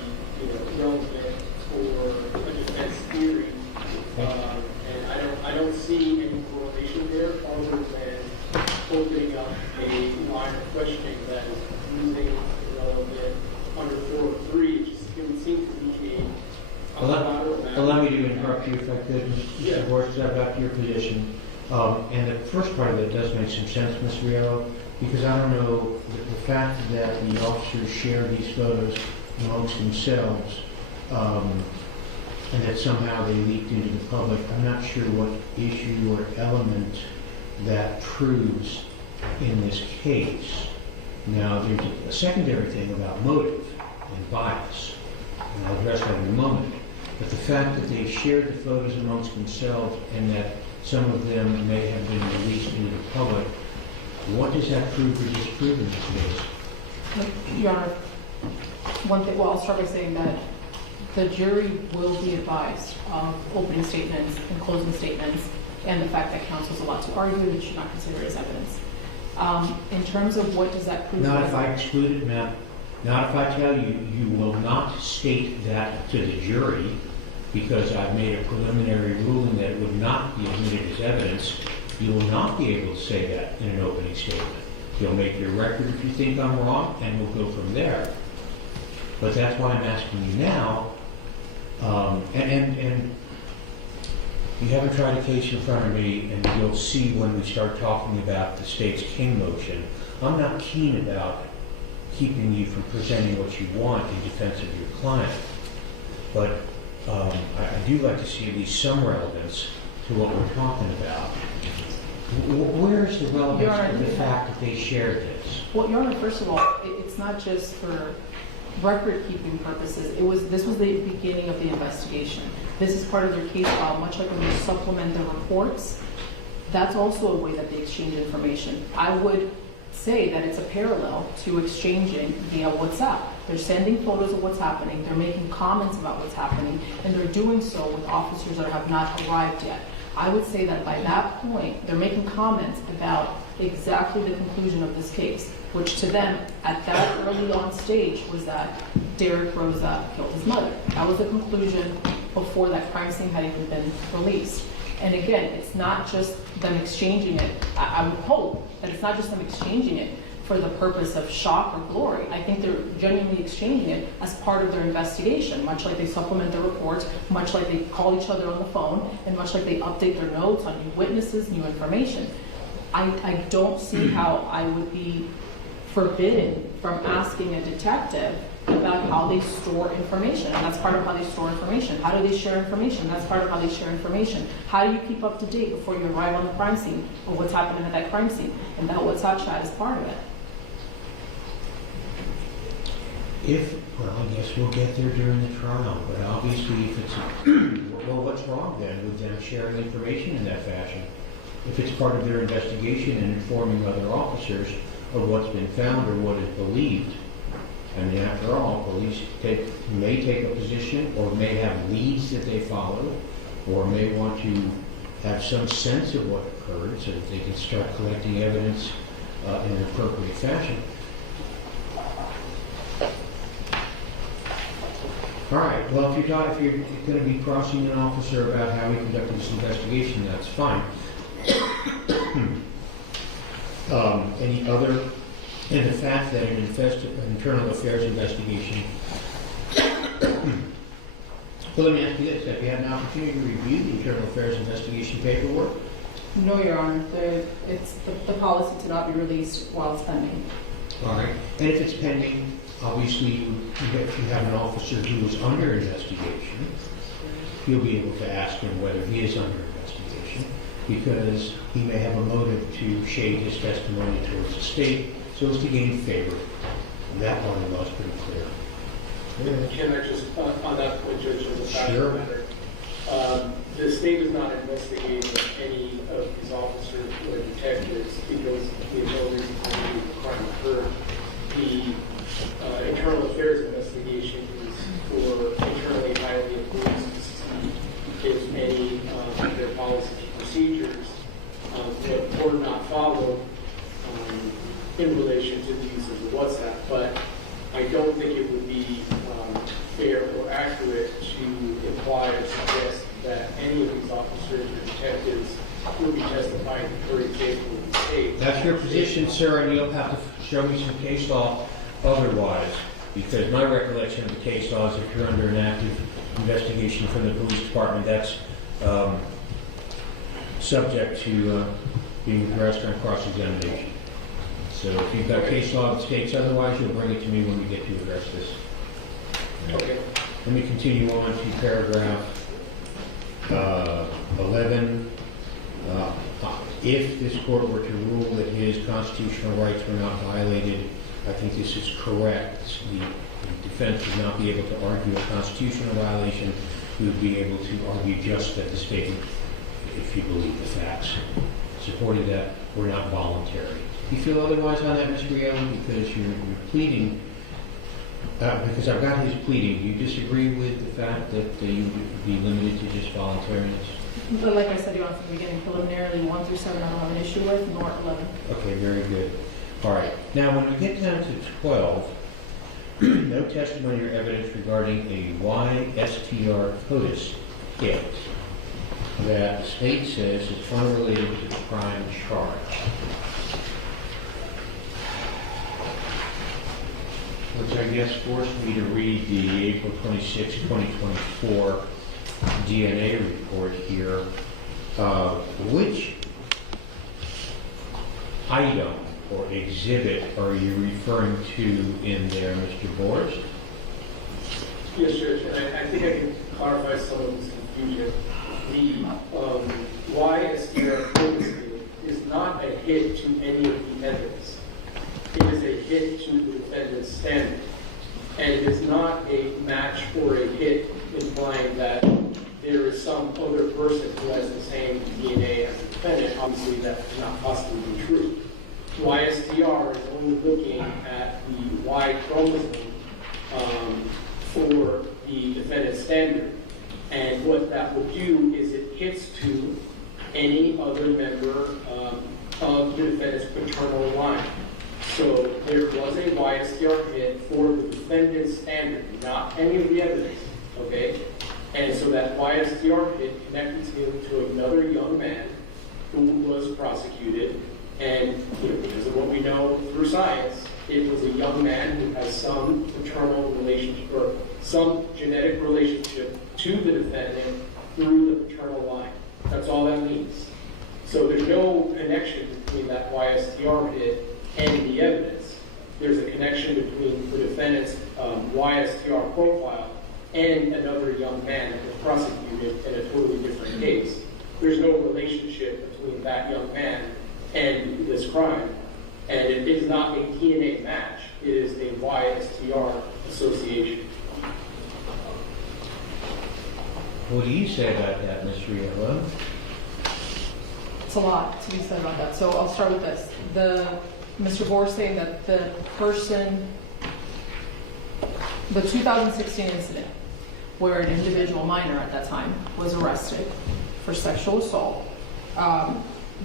relevant for a defense theory. And I don't see any correlation there other than opening up a line of questioning that is using relevant under 403. It would seem to be Allow me to interrupt you if I could, Mr. Boris, because I've got your position. And the first part of it does make some sense, Ms. Riello, because I don't know the fact that the officers share these photos amongst themselves and that somehow they leaked into the public. I'm not sure what issue or element that proves in this case. Now, there's a secondary thing about motive and bias, and I'll address that in a moment. But the fact that they shared the photos amongst themselves and that some of them may have been released into the public, what does that prove or disprove in this case? Your Honor, one thing, well, I'll start by saying that the jury will be advised of opening statements and closing statements and the fact that counsel is allowed to argue and should not consider it as evidence. In terms of what does that prove? Not if I exclude it, ma'am. Not if I tell you, you will not state that to the jury because I've made a preliminary ruling that it would not be admitted as evidence. You will not be able to say that in an opening statement. You'll make your record if you think I'm wrong, and we'll go from there. But that's why I'm asking you now. And you haven't tried a case in front of me, and you'll see when we start talking about the state's King motion. I'm not keen about keeping you from presenting what you want in defense of your client. But I do like to see at least some relevance to what we're talking about. Where's the relevance Your Honor, of the fact that they shared this? Well, Your Honor, first of all, it's not just for record-keeping purposes. This was the beginning of the investigation. This is part of their case file, much like when you supplement their reports. That's also a way that they exchange information. I would say that it's a parallel to exchanging via WhatsApp. They're sending photos of what's happening, they're making comments about what's happening, and they're doing so with officers that have not arrived yet. I would say that by that point, they're making comments about exactly the conclusion of this case, which to them, at that early on stage, was that Derek Rosa killed his mother. That was the conclusion before that crime scene had even been released. And again, it's not just them exchanging it. I would hope that it's not just them exchanging it for the purpose of shock or glory. I think they're genuinely exchanging it as part of their investigation, much like they supplement their reports, much like they call each other on the phone, and much like they update their notes on new witnesses, new information. I don't see how I would be forbidden from asking a detective about how they store information, and that's part of how they store information. How do they share information? That's part of how they share information. How do you keep up to date before you arrive on the crime scene or what's happening at that crime scene? And that WhatsApp chat is part of it. Well, I guess we'll get there during the trial, but obviously if it's, well, what's wrong then with them sharing information in that fashion? If it's part of their investigation and informing other officers of what's been found or what is believed. I mean, after all, police may take a position or may have leads that they follow or may want to have some sense of what occurred so that they can start collecting evidence in an appropriate fashion. All right, well, if you're going to be crossing an officer about how he conducted this investigation, that's fine. Any other, and the fact that an internal affairs investigation, well, let me ask you this, have you had an opportunity to review the internal affairs investigation paperwork? No, Your Honor. It's the policy to not be released while it's pending. All right, and if it's pending, obviously, if you have an officer who is under investigation, you'll be able to ask him whether he is under investigation, because he may have a motive to shade his testimony towards the state so as to gain favor. And that part of the law is pretty clear. Can I just, on that point, Judge, as a fact Sure. of the matter, the state is not investigating any of these officers or detectives because the ability to believe the crime occurred. The internal affairs investigation is for internally Hialeah police to see if any of their policies and procedures were not followed in relation to the use of the WhatsApp. But I don't think it would be fair or accurate to imply or suggest that any of these officers or detectives will be testifying for example in the state. That's your position, sir, and you'll have to show me some case law otherwise, because my recollection of the case law is if you're under an active investigation from the police department, that's subject to being addressed on cross-examination. So if you've got case law that states otherwise, you'll bring it to me when we get to address this. Okay. Let me continue on to paragraph 11. If this court were to rule that his constitutional rights were not violated, I think this is correct. The defense would not be able to argue a constitutional violation. We would be able to argue just that the statement, if you believe the facts, supported that were not voluntary. Do you feel otherwise on that, Mr. Allen? Because you're pleading, because I've got his pleading. Do you disagree with the fact that you would be limited to just voluntariness? But like I said, Your Honor, from the beginning, preliminarily 1 through 7 I don't have an issue with, nor 11. Okay, very good. All right. Now, when we get down to 12, no testimony or evidence regarding a YSTR CODIS hit that the state says is unrelated to the crime charge. Which I guess forced me to read the April 26, 2024 DNA report here. Which item or exhibit are you referring to in there, Mr. Boris? Yes, Judge. I think I can clarify some of this confusion. the YSDR listing is not a hit to any of the evidence. It is a hit to the defendant's standard. And it is not a match or a hit implying that there is some other person who has the same DNA as the defendant. Obviously, that cannot possibly be true. YSDR is only looking at the Y chromosome for the defendant's standard. And what that will do is it hits to any other member of the defendant's paternal line. So there was a YSDR hit for the defendant's standard, not any of the evidence, okay? And so that YSDR hit connected him to another young man who was prosecuted. And because of what we know through science, it was a young man who has some paternal relationship or some genetic relationship to the defendant through the paternal line. That's all that means. So there's no connection between that YSDR hit and the evidence. There's a connection between the defendant's YSDR profile and another young man that was prosecuted in a totally different case. There's no relationship between that young man and this crime, and it is not a DNA match. It is a YSDR association. What do you say about that, Ms. Riella? It's a lot to be said about that. So I'll start with this. Mr. Bohr saying that the 2016 incident where an individual minor at that time was arrested for sexual assault,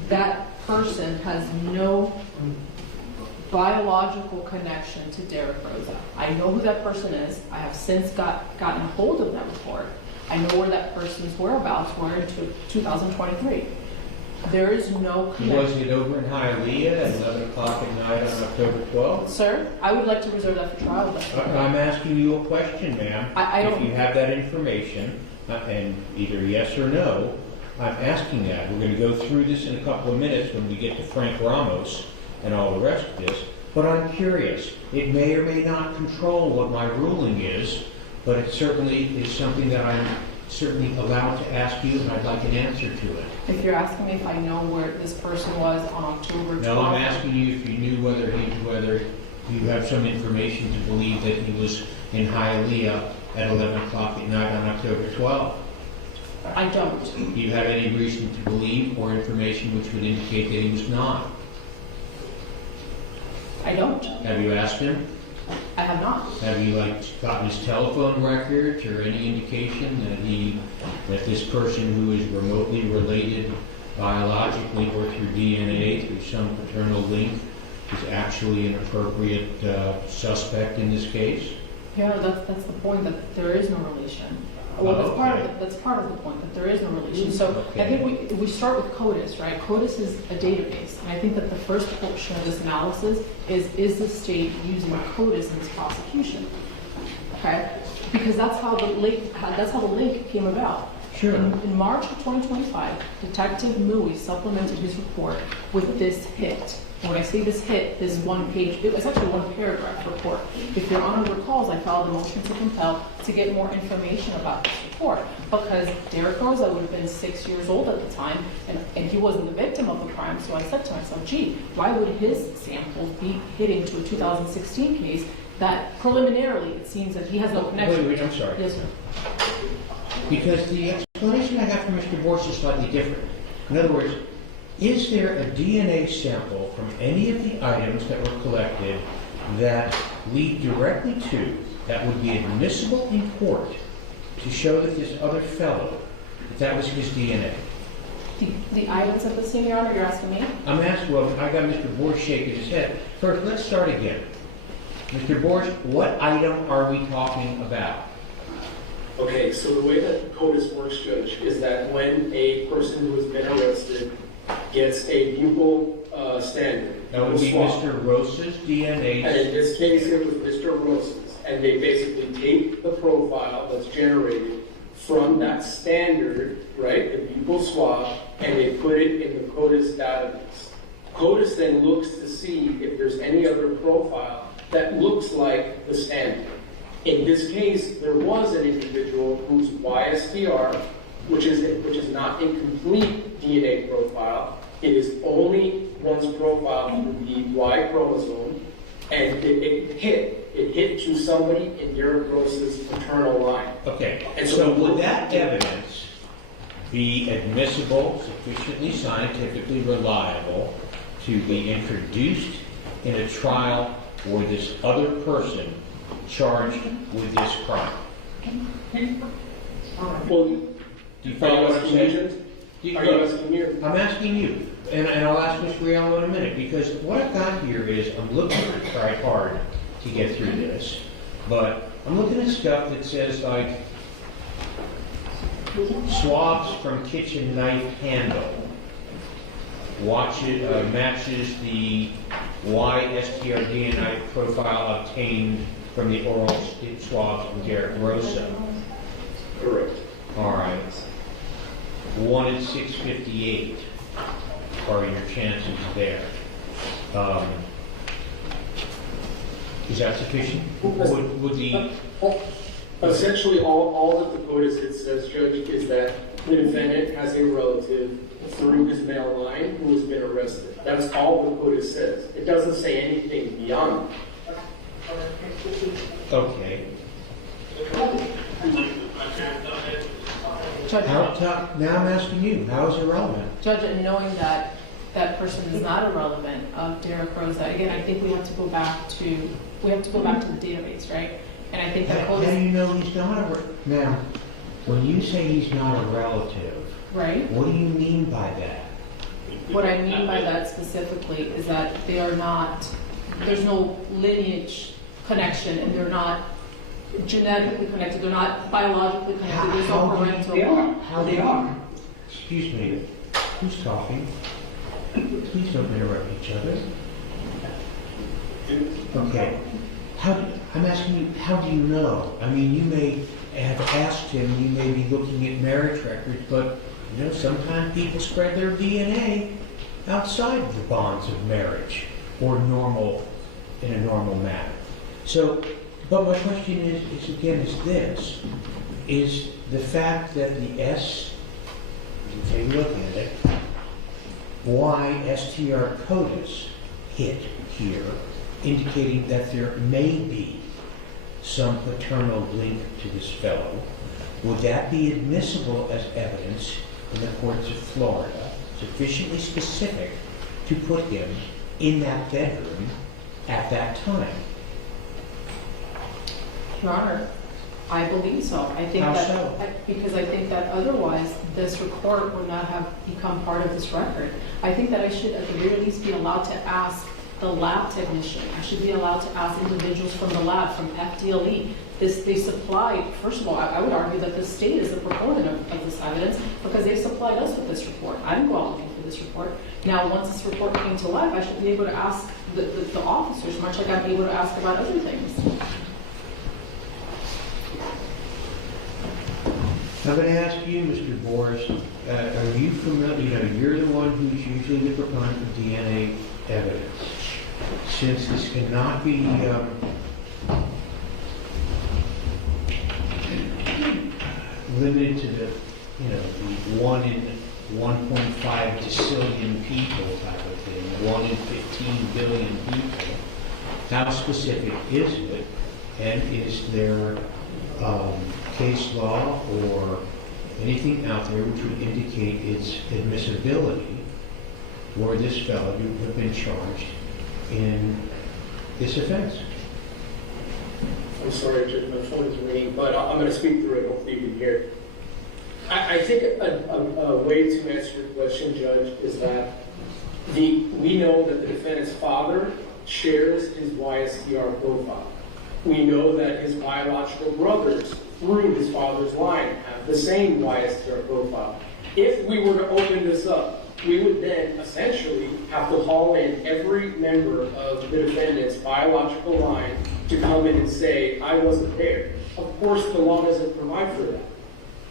that person has no biological connection to Derek Rosa. I know who that person is. I have since gotten a hold of that report. I know where that person's whereabouts were in 2023. There is no connection. Was it over in Hialeah at 11 o'clock at night on October 12th? Sir, I would like to reserve that for trial. I'm asking you a question, ma'am. I don't. If you have that information, and either yes or no, I'm asking that. We're going to go through this in a couple of minutes when we get to Frank Ramos and all the rest of this. But I'm curious. It may or may not control what my ruling is, but it certainly is something that I'm certainly allowed to ask you, and I'd like an answer to it. If you're asking me if I know where this person was on October 12th. No, I'm asking you if you knew whether you have some information to believe that he was in Hialeah at 11 o'clock at night on October 12th. I don't. Do you have any reason to believe or information which would indicate that he was not? I don't. Have you asked him? I have not. Have you gotten his telephone records or any indication that this person who is remotely related biologically or through DNA, through some paternal link, is actually an appropriate suspect in this case? Yeah, that's the point, that there is no relation. Well, that's part of the point, that there is no relation. So I think we start with CODIS, right? CODIS is a database, and I think that the first portion of this analysis is the state using CODIS in this prosecution, okay? Because that's how the link came about. Sure. In March of 2025, Detective Mui supplemented his report with this hit. When I say this hit, this one page, it's actually one paragraph report. If Your Honor recalls, I filed a motion to compel to get more information about this report because Derek Rosa would have been 6 years old at the time, and he wasn't the victim of the crime. So I said to myself, gee, why would his samples be hitting to a 2016 case that preliminarily it seems that he has no connection? Wait, I'm sorry. Yes, sir. Because the explanation I have from Mr. Borsch is slightly different. In other words, is there a DNA sample from any of the items that were collected that lead directly to, that would be admissible in court to show that this other fellow, that was his DNA? The items at the scene, Your Honor, you're asking me? I'm asking, well, I got Mr. Borsch shaking his head. First, let's start again. Mr. Borsch, what item are we talking about? Okay, so the way that CODIS works, Judge, is that when a person who has been arrested gets a buccal standard, That would be Mr. Rosa's DNA. and in this case it was Mr. Rosa's, and they basically take the profile that's generated from that standard, right, the buccal swab, and they put it in the CODIS database. CODIS then looks to see if there's any other profile that looks like the standard. In this case, there was an individual whose YSDR which is not a complete DNA profile. It is only one's profile through the Y chromosome, and it hit to somebody in Derek Rosa's maternal line. Okay, And so would that evidence be admissible, sufficiently scientifically reliable to be introduced in a trial for this other person charged with this crime? Well, Do you are follow you what I'm asking me? saying? Are you asking me? I'm asking you, and I'll ask Ms. Riello in a minute, because what I've got here is, I'm looking at it, tried hard to get through this, but I'm looking at stuff that says like, swabs from kitchen knife handle, matches the YSTR DNA profile obtained from the oral swabs from Derek Rosa. Correct. All right. 1 in 658 are your chances there. Is that sufficient? Would the Essentially, all that the CODIS says, Judge, is that the defendant has a relative through his male line who has been arrested. That's all the CODIS says. It doesn't say anything beyond that. okay? Judge, Now I'm asking you, how is it relevant? Judge, and knowing that that person is not irrelevant of Derek Rosa, again, I think we have to go back to the database, right? And I think that How do you know he's not now? When you say he's not a relative, right? what do you mean by that? What I mean by that specifically is that they are not, there's no lineage connection, and they're not genetically connected, they're not biologically connected, there's no parental. How they are. Excuse me, who's talking? Please don't interrupt each other. Okay. I'm asking you, how do you know? I mean, you may have asked him, you may be looking at marriage records, but you know, sometimes people spread their DNA outside the bonds of marriage or in a normal manner. So, but my question is the fact that the S, if you look at it, YSTR CODIS hit here, indicating that there may be some paternal link to this fellow. Would that be admissible as evidence in the courts of Florida, sufficiently specific to put him in that bedroom at that time? Your Honor, I believe so. I think How that, so? because I think that otherwise this report would not have become part of this record. I think that I should at the very least be allowed to ask the lab technician. I should be allowed to ask individuals from the lab, from FDLE. They supplied, first of all, I would argue that the state is a proponent of this evidence because they supplied us with this report. I didn't go out looking for this report. Now, once this report came to life, I should be able to ask the officers, much like I'm able to ask about other things. I'm going to ask you, Mr. Boris, are you familiar, you're the one who's usually the proponent of DNA evidence. Since this cannot be limited to the 1 in 1.5 decillion people type of thing, 1 in 15 billion people, how specific is it? And is there case law or anything out there which would indicate its admissibility where this fellow would have been charged in this offense? I'm sorry, Judge, my phone is ringing, but I'm going to speak through it. Hopefully you can hear. I think a way to answer your question, Judge, is that we know that the defendant's father shares his YSTR profile. We know that his biological brothers, through his father's line, have the same YSTR profile. If we were to open this up, we would then essentially have to haul in every member of the defendant's biological line to come in and say, I wasn't there. Of course, the law doesn't provide for that.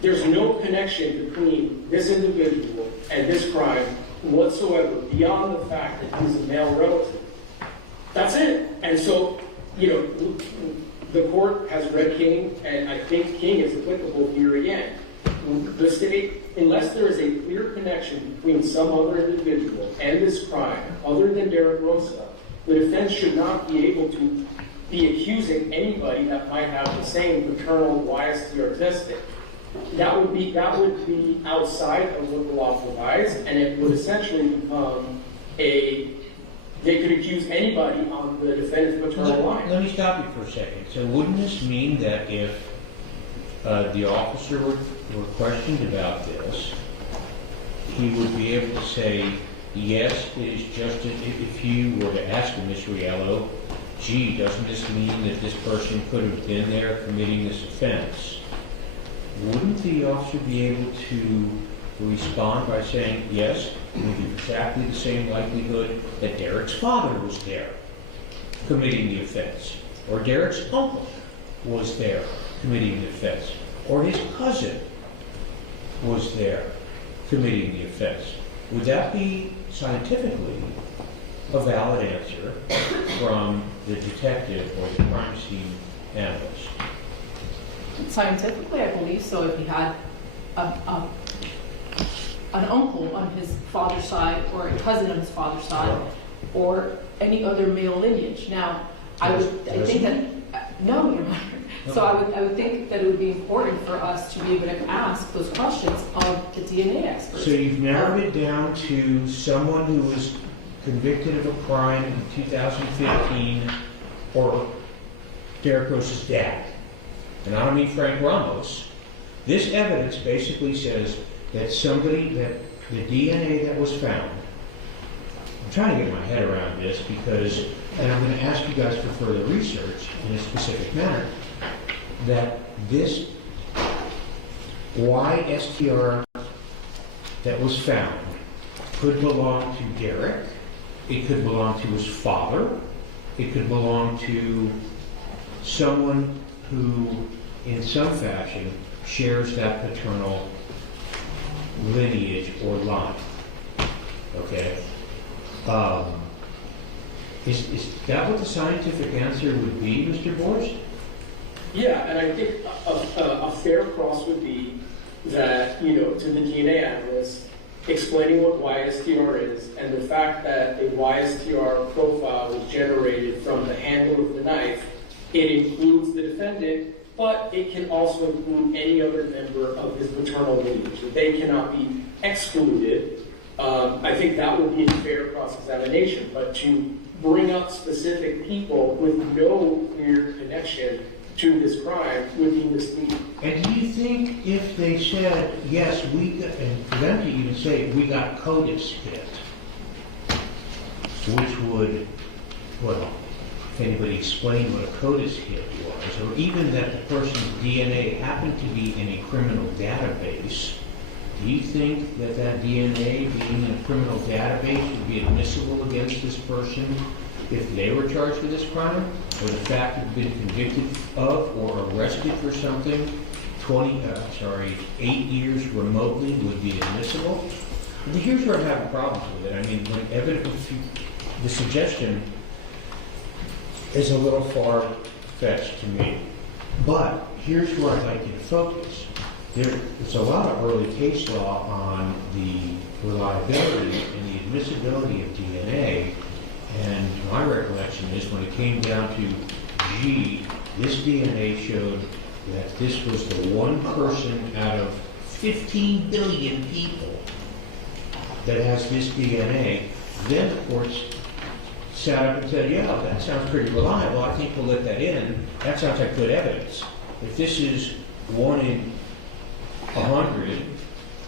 There's no connection between this individual and this crime whatsoever beyond the fact that he's a male relative. That's it. And so, the court has read King, and I think King is applicable here again. the state, unless there is a clear connection between some other individual and this crime, other than Derek Rosa, the defense should not be able to be accusing anybody that might have the same paternal YSTR testing. That would be outside of what the law provides, and it would essentially become they could accuse anybody on the defendant's maternal line. Let me stop you for a second. So wouldn't this mean that if the officer were questioned about this, he would be able to say, yes, it is just if you were to ask him, Ms. Riello, gee, doesn't this mean that this person could have been there committing this offense? Wouldn't the officer be able to respond by saying, yes, with exactly the same likelihood that Derek's father was there committing the offense, or Derek's uncle was there committing the offense, or his cousin was there committing the offense? Would that be scientifically a valid answer from the detective or the crime scene analyst? Scientifically, I believe so. If he had an uncle on his father's side, or a cousin on his father's side, or any other male lineage. Now, I think that no, Your Honor. So I would think that it would be important for us to be able to ask those questions of the DNA experts. So you've narrowed it down to someone who was convicted of a crime in 2015, or Derek Rosa's dad. And I don't mean Frank Ramos. This evidence basically says that the DNA that was found, I'm trying to get my head around this because, and I'm going to ask you guys for further research in a specific manner, that this YSTR that was found could belong to Derek, it could belong to his father, it could belong to someone who, in some fashion, shares that paternal lineage or line. Okay? Is that what the scientific answer would be, Mr. Boers? Yeah, and I think a fair cross would be that, to the DNA analyst, explaining what YSTR is and the fact that a YSTR profile was generated from the handle of the knife. It includes the defendant, but it can also include any other member of his maternal lineage. They cannot be excluded. I think that would be a fair cross-examination, but to bring up specific people with no clear connection to this crime would be misleading. And do you think if they said, yes, and for them to even say, we got CODIS hit, which would, well, if anybody explained what a CODIS hit was, or even that the person's DNA happened to be in a criminal database, do you think that that DNA being in a criminal database would be admissible against this person if they were charged with this crime, or the fact that they've been convicted of or arrested for something 8 years remotely would be admissible? And here's where I have problems with it. I mean, when the suggestion is a little far-fetched to me, but here's where I'd like you to focus. There's a lot of early case law on the reliability and the admissibility of DNA, and my recollection is when it came down to, gee, this DNA showed that this was the one person out of 15 billion people that has this DNA, then the courts sat up and said, yeah, that sounds pretty reliable, I think we'll let that in. That sounds like good evidence. If this is 1 in 100,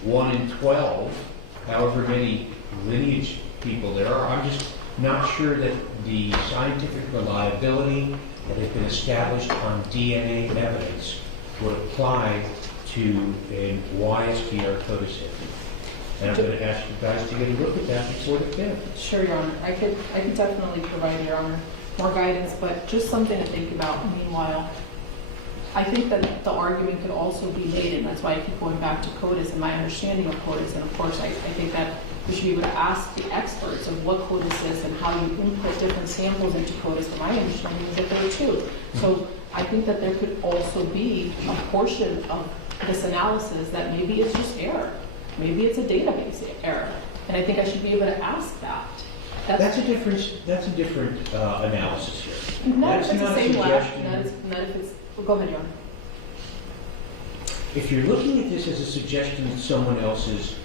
1 in 12, however many lineage people there are, I'm just not sure that the scientific reliability that has been established on DNA evidence would apply to a YSTR CODIS hit. And I'm going to ask you guys to get a look at that before the fifth. Sure, Your Honor. I could definitely provide, Your Honor, more guidance, but just something to think about meanwhile. I think that the argument could also be made, and that's why I keep going back to CODIS and my understanding of CODIS. And of course, I think that we should be able to ask the experts of what CODIS is and how you input different samples into CODIS. But my understanding is that there are two. So I think that there could also be a portion of the this analysis that maybe it's just error. Maybe it's a database error. And I think I should be able to ask that. That's a different analysis here. Not That's if it's the not a same lab, suggestion. not if it's, well, go ahead, Your Honor. If you're looking at this as a suggestion that someone else's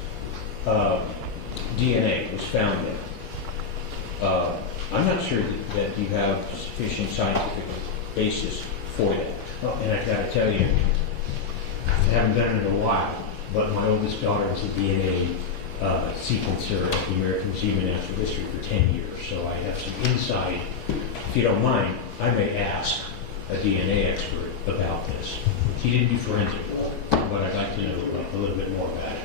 DNA was found there, I'm not sure that you have sufficient scientific basis for that. Oh, and I've got to tell you, I haven't done it in a while, but my oldest daughter was a DNA sequencer at the American Museum of Natural History for 10 years, so I have some insight. If you don't mind, I may ask a DNA expert about this. He didn't do forensic work, but I'd like to know a little bit more about it.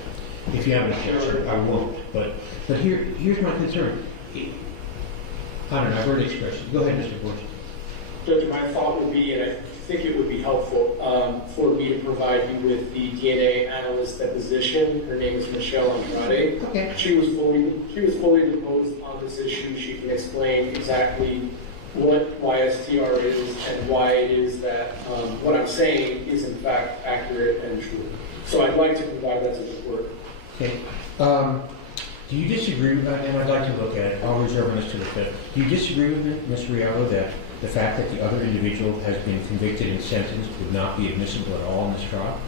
If you have an objection, I won't. But here's my concern. I don't know, I've already expressed it. Go ahead, Mr. Bush. Judge, my thought would be, and I think it would be helpful for me to provide you with the DNA analyst deposition. Her name is Michelle Andrade. Okay. She was fully deposed on this issue. She can explain exactly what YSTR is and why it is that what I'm saying is in fact accurate and true. So I'd like to provide that to the court. Okay. Do you disagree, and I'd like to look at it, I'll reserve this to the fifth. Do you disagree with Ms. Riallo that the fact that the other individual has been convicted and sentenced would not be admissible at all in this trial?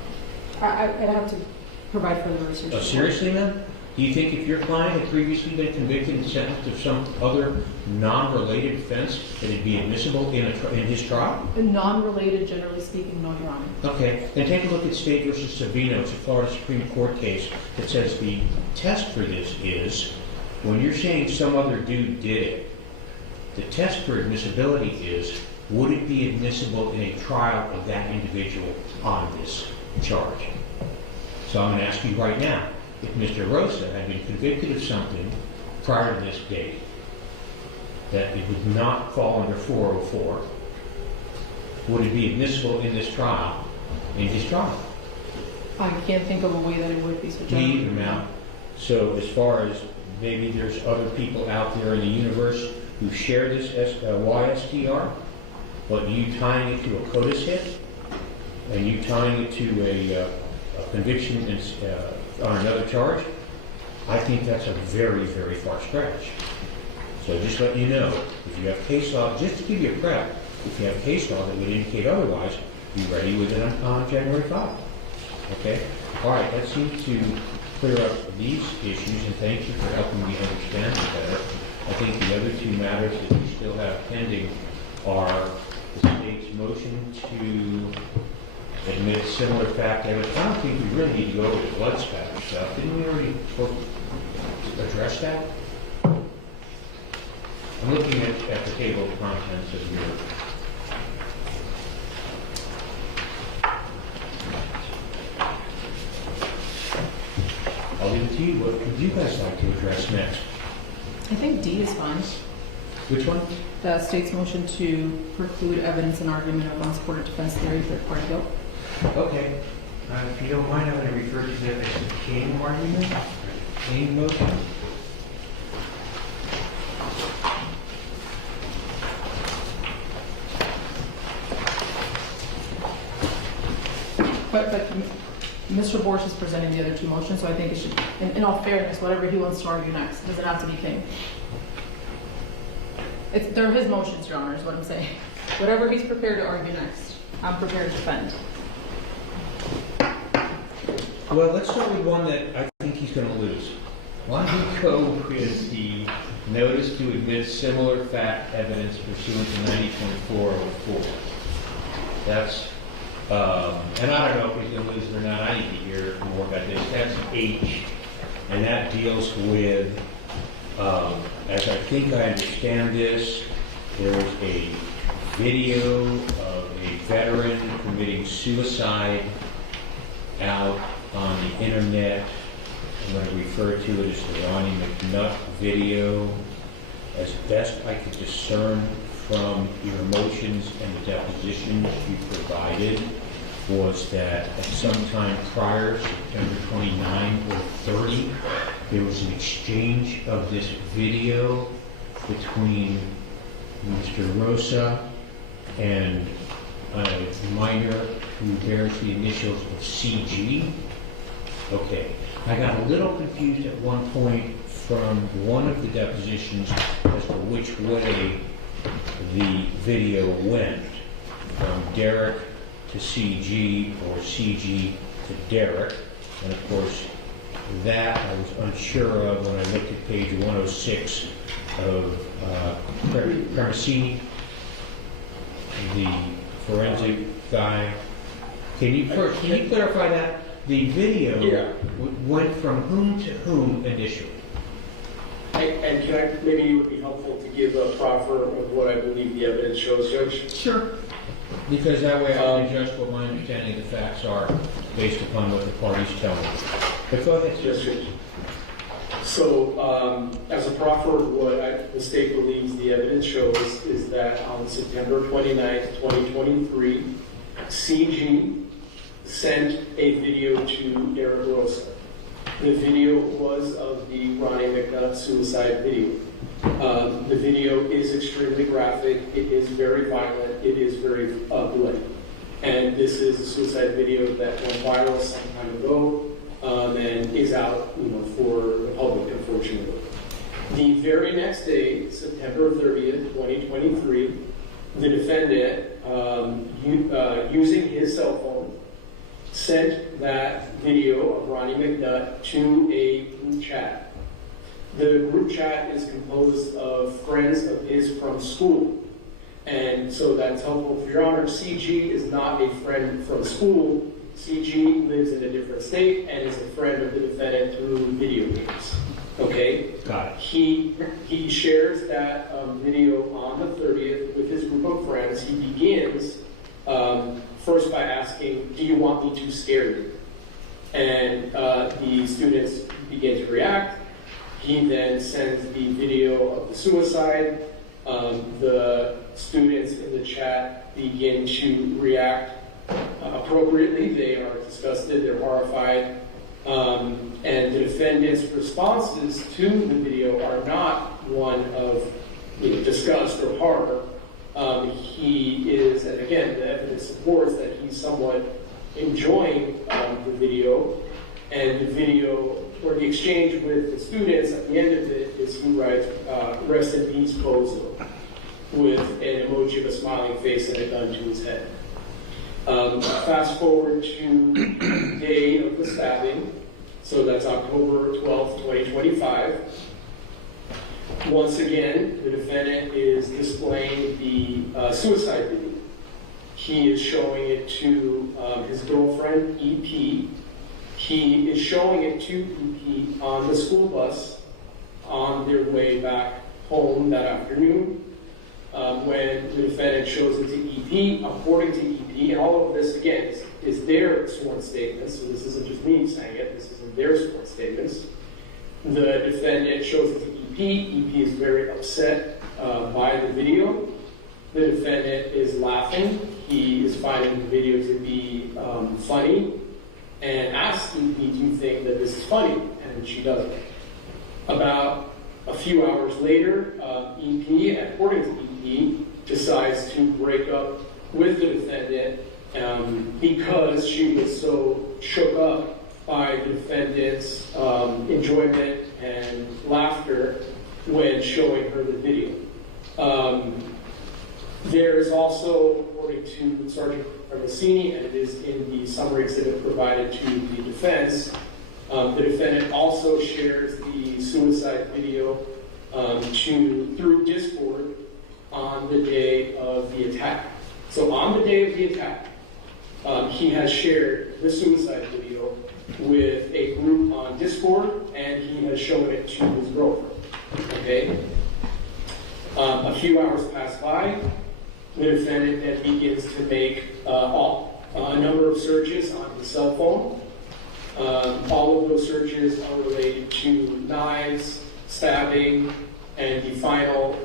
I'd have to provide further research. Oh, seriously, then? Do you think if your client had previously been convicted and sentenced of some other non-related offense, that it'd be admissible in his trial? Non-related, generally speaking, no, Your Honor. Okay, then take a look at State versus Savino. It's a Florida Supreme Court case that says the test for this is, when you're saying some other dude did it, the test for admissibility is, would it be admissible in a trial of that individual on this charge? So I'm going to ask you right now, if Mr. Rosa had been convicted of something prior to this date, that it would not fall under 404, would it be admissible in this trial, in his trial? I can't think of a way that it would be so Me general. either now. So as far as maybe there's other people out there in the universe who share this YSTR, but you tying it to a CODIS hit, and you tying it to a conviction on another charge, I think that's a very, very far stretch. So just let you know, if you have case law, just to give you a prep, if you have case law that would indicate otherwise, be ready with it on January 5. Okay? All right, that seems to clear up these issues, and thank you for helping me understand it better. I think the other two matters that we still have pending are the state's motion to admit similar fact evidence. I don't think we really need to go over the blood spatter stuff. Didn't we already address that? I'm looking at the table of contents of your... I'll leave it to you. What would you guys like to address next? I think D is fine. Which one? The state's motion to preclude evidence and argument of unsupported defense theory, third-party guilt. Okay. If you don't mind, I'm going to refer to that as the King argument. King motion. But Mr. Borsch is presenting the other two motions, so I think it should, in all fairness, whatever he wants to argue next, it doesn't have to be King. They're his motions, Your Honor, is what I'm saying. Whatever he's prepared to argue next, I'm prepared to defend. Well, let's start with one that I think he's going to lose. Why don't we go with the notice to admit similar fact evidence pursuant to 90.404? That's, and I don't know if he's going to lose it or not. I need to hear more about this. That's H, and that deals with, as I think I understand this, there's a video of a veteran committing suicide out on the internet. I'm going to refer to it as the Ronnie McNutt video. As best I could discern from your motions and the depositions you provided, was that at some time prior, September 29 or 30, there was an exchange of this video between Mr. Rosa and a minor who bears the initials of CG. Okay, I got a little confused at one point from one of the depositions as to which way the video went, from Derek to CG or CG to Derek. And of course, that I was unsure of when I looked at page 106 of Parmasini, the forensic guy. Can you clarify that? The video went from whom to whom initially? And can I, maybe it would be helpful to give a proffer of what I believe the evidence shows, Judge? Sure. Because that way I can adjust what my understanding of the facts are based upon what the parties tell me. But go ahead, Yes, Judge. So, as a proffer, what the state believes the evidence shows is that on September 29th, 2023, CG sent a video to Derek Rosa. The video was of the Ronnie McNutt suicide video. The video is extremely graphic, it is very violent, it is very bloody. And this is a suicide video that went viral some time ago and is out, for the public, unfortunately. The very next day, September 30th, 2023, the defendant, using his cell phone, sent that video of Ronnie McNutt to a group chat. The group chat is composed of friends of his from school. And so that's helpful for your honor. CG is not a friend from school. CG lives in a different state and is a friend of the defendant through video games. Okay? Got it. He shares that video on the 30th with his group of friends. He begins first by asking, "Do you want me to scare you?" And the students begin to react. He then sends the video of the suicide. The students in the chat begin to react appropriately. They are disgusted, they're horrified. And the defendant's responses to the video are not one of disgust or horror. He is, and again, the evidence supports that he's somewhat enjoying the video. And the video, or the exchange with the students at the end of it, is he writes, "Rest in peace, Bozo," with an emoji of a smiling face and a gun to his head. Fast forward to the day of the stabbing, so that's October 12th, 2025. Once again, the defendant is displaying the suicide video. He is showing it to his girlfriend, EP. He is showing it to EP on the school bus on their way back home that afternoon. When the defendant shows it to EP, according to EP, and all of this, again, is their sworn statements, so this isn't just me saying it, this is in their sworn statements. The defendant shows it to EP. EP is very upset by the video. The defendant is laughing. He is finding the video to be funny and asks EP, "Do you think that this is funny?" And she doesn't. About a few hours later, EP, according to EP, decides to break up with the defendant because she was so shook up by the defendant's enjoyment and laughter when showing her the video. There is also, according to Sergeant Armacini, and it is in the summary exhibit provided to the defense, the defendant also shares the suicide video through Discord on the day of the attack. So on the day of the attack, he has shared the suicide video with a group on Discord, and he has shown it to his girlfriend. Okay? A few hours pass by. The defendant then begins to make a number of searches on his cell phone. All of those searches are related to knives, stabbing, and the final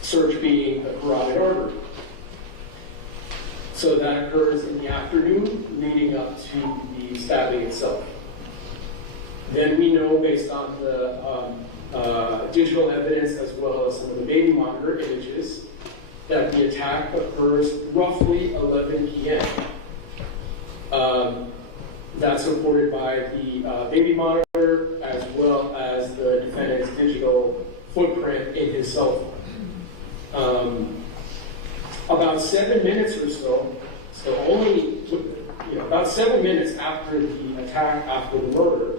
search being the carotid artery. So that occurs in the afternoon leading up to the stabbing itself. Then we know, based on the digital evidence as well as some of the baby monitor images, that the attack occurs roughly 11 p.m. That's supported by the baby monitor as well as the defendant's digital footprint in his cell phone. About 7 minutes or so only about 7 minutes after the attack, after the murder,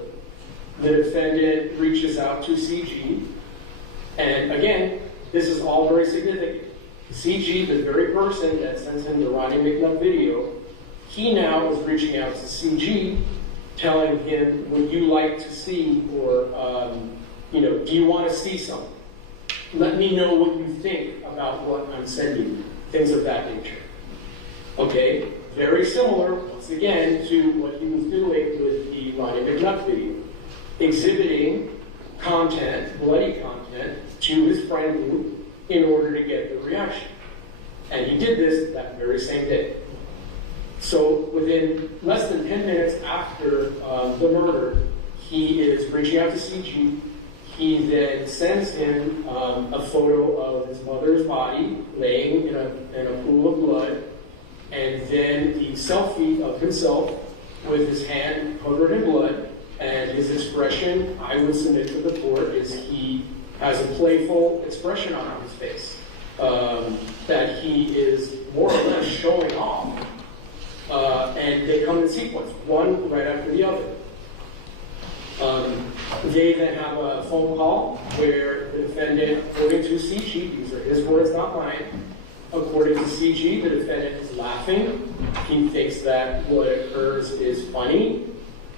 the defendant reaches out to CG. And again, this is all very significant. CG, the very person that sent him the Ronnie McNutt video, he now is reaching out to CG, telling him, would you like to see, or, do you want to see something? Let me know what you think about what I'm sending you. Things of that nature. Okay? Very similar, once again, to what he was doing with the Ronnie McNutt video. Exhibiting content, bloody content, to his friend group in order to get the reaction. And he did this that very same day. So within less than 10 minutes after the murder, he is reaching out to CG. He then sends him a photo of his mother's body laying in a pool of blood, and then the selfie of himself with his hand covered in blood. And his expression, I would submit to the court, is he has a playful expression on his face, that he is more or less showing off. And they come in sequence, one right after the other. They then have a phone call where the defendant, according to CG, these are his words, not mine, according to CG, the defendant is laughing. He thinks that what occurs is funny.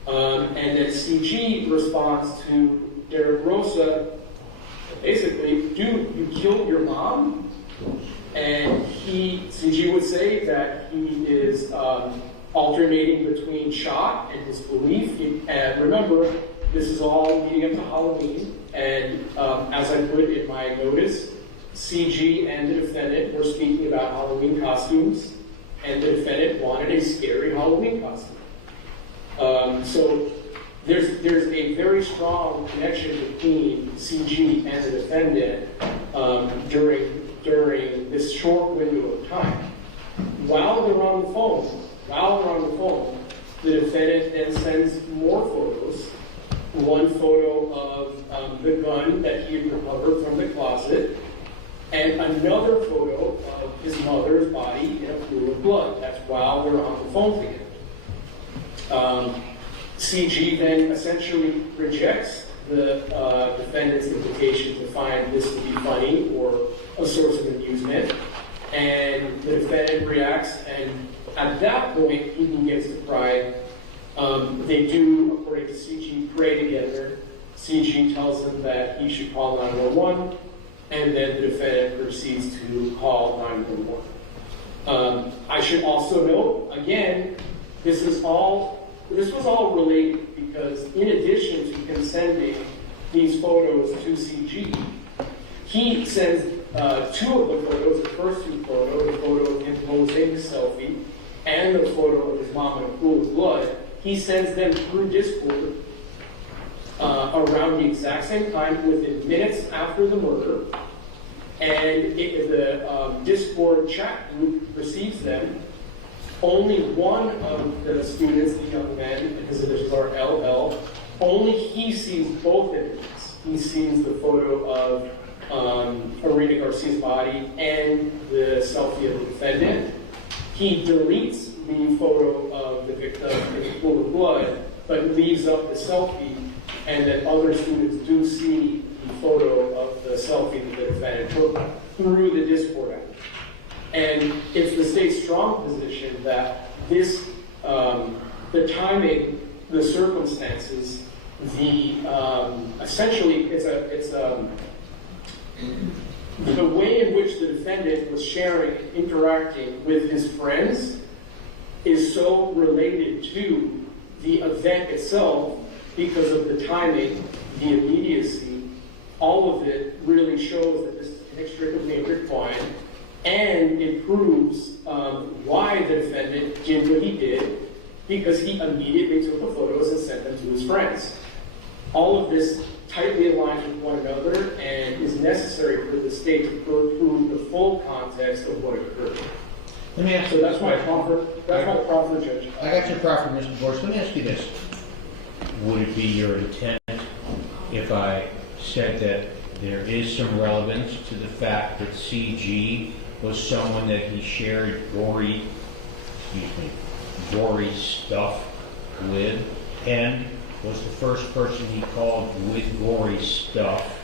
And then CG responds to Derek Rosa, basically, dude, you killed your mom? And CG would say that he is alternating between shock and disbelief. And remember, this is all leading up to Halloween. And as I put in my notice, CG and the defendant were speaking about Halloween costumes, and the defendant wanted a scary Halloween costume. So there's a very strong connection between CG and the defendant during this short window of time. While they're on the phone, the defendant then sends more photos. One photo of the gun that he had recovered from the closet, and another photo of his mother's body in a pool of blood. That's while they're on the phone together. CG then essentially rejects the defendant's invitation to find this to be funny or a source of amusement, and the defendant reacts, and at that point he begins to cry. They do, according to CG, pray together. CG tells him that he should call 911, and then the defendant proceeds to call 911. I should also note, again, this was all related because in addition to him sending these photos to CG, he sends two of the photos, the first two photos, the photo of him posing the selfie, and the photo of his mom in a pool of blood. He sends them through Discord around the exact same time, within minutes after the murder, and the Discord chat group receives them. Only one of the students, the young man, his initials are LL, only he sees both images. He sees the photo of Arena Garcia's body and the selfie of the defendant. He deletes the photo of the victim in the pool of blood, but leaves up the selfie, and then other students do see the photo of the selfie that the defendant took through the Discord app. And it's the state's strong position that this, the timing, the circumstances, essentially it's the way in which the defendant was sharing and interacting with his friends is so related to the event itself because of the timing, the immediacy. All of it really shows that this is inextricably intertwined, and it proves why the defendant did what he did, because he immediately took the photos and sent them to his friends. All of this tightly aligned with one another and is necessary for the state to prove the full context of what occurred. Let me ask So you. that's my proffer, Judge. I got your proffer, Mr. Boris. Let me ask you this. Would it be your intent if I said that there is some relevance to the fact that CG was someone that he shared gory stuff with, and was the first person he called with gory stuff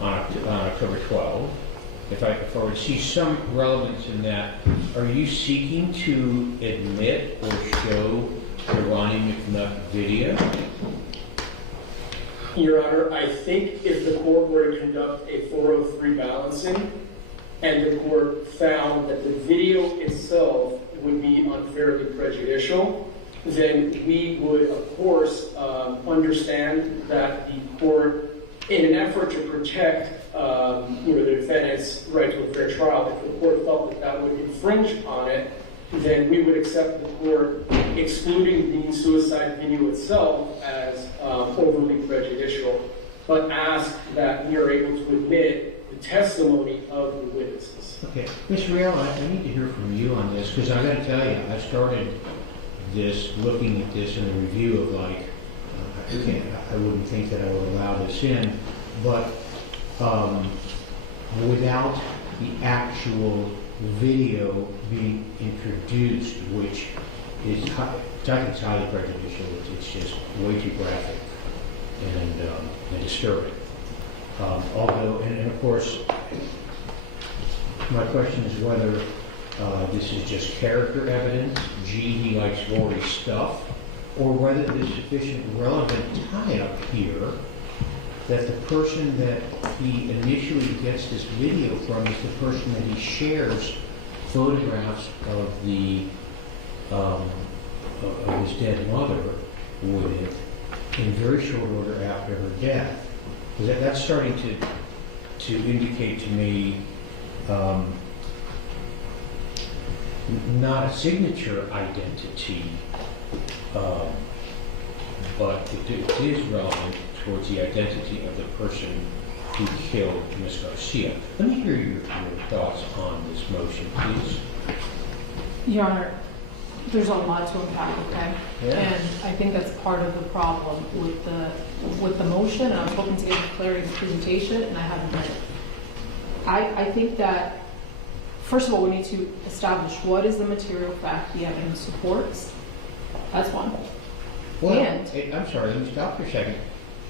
on October 12th? If I were to see some relevance in that, are you seeking to admit or show the Ronnie McNutt video? Your Honor, I think if the court were to conduct a 403 balancing and the court found that the video itself would be unfairly prejudicial, then we would, of course, understand that the court, in an effort to protect the defendant's right to a fair trial, if the court felt that that would infringe upon it, then we would accept the court excluding the suicide video itself as overly prejudicial, but ask that we are able to admit the testimony of the witnesses. Okay, Ms. Riel, I need to hear from you on this, because I got to tell you, I started this, looking at this in a review of like, I wouldn't think that I would allow this in, but without the actual video being introduced, which is, I think it's highly prejudicial. It's just way too graphic and disturbing. Although, and of course, my question is whether this is just character evidence, gee, he likes gory stuff, or whether there's sufficient relevant tie-up here that the person that he initially gets this video from is the person that he shares photographs of his dead mother with in very short order after her death. That's starting to indicate to me not a signature identity, but it is relevant towards the identity of the person who killed Ms. Garcia. Let me hear your thoughts on this motion, please. Your Honor, there's a lot to unpack, okay? Yeah. And I think that's part of the problem with the motion, and I was hoping to get clarity in the presentation, and I haven't read it. I think that, first of all, we need to establish what is the material fact the evidence supports. That's one. Well, And- I'm sorry, let me stop for a second.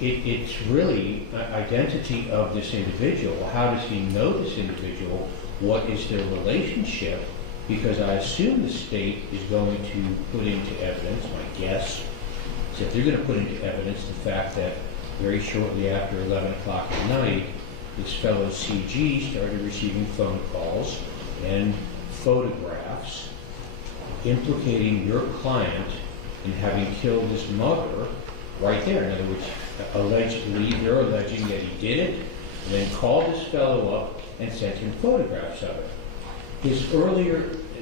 It's really identity of this individual. How does he know this individual? What is their relationship? Because I assume the state is going to put into evidence, my guess, is that they're going to put into evidence the fact that very shortly after 11 o'clock at night, this fellow CG started receiving phone calls and photographs implicating your client in having killed his mother right there. In other words, they're alleging that he did it, and then called this fellow up and sent him photographs of it.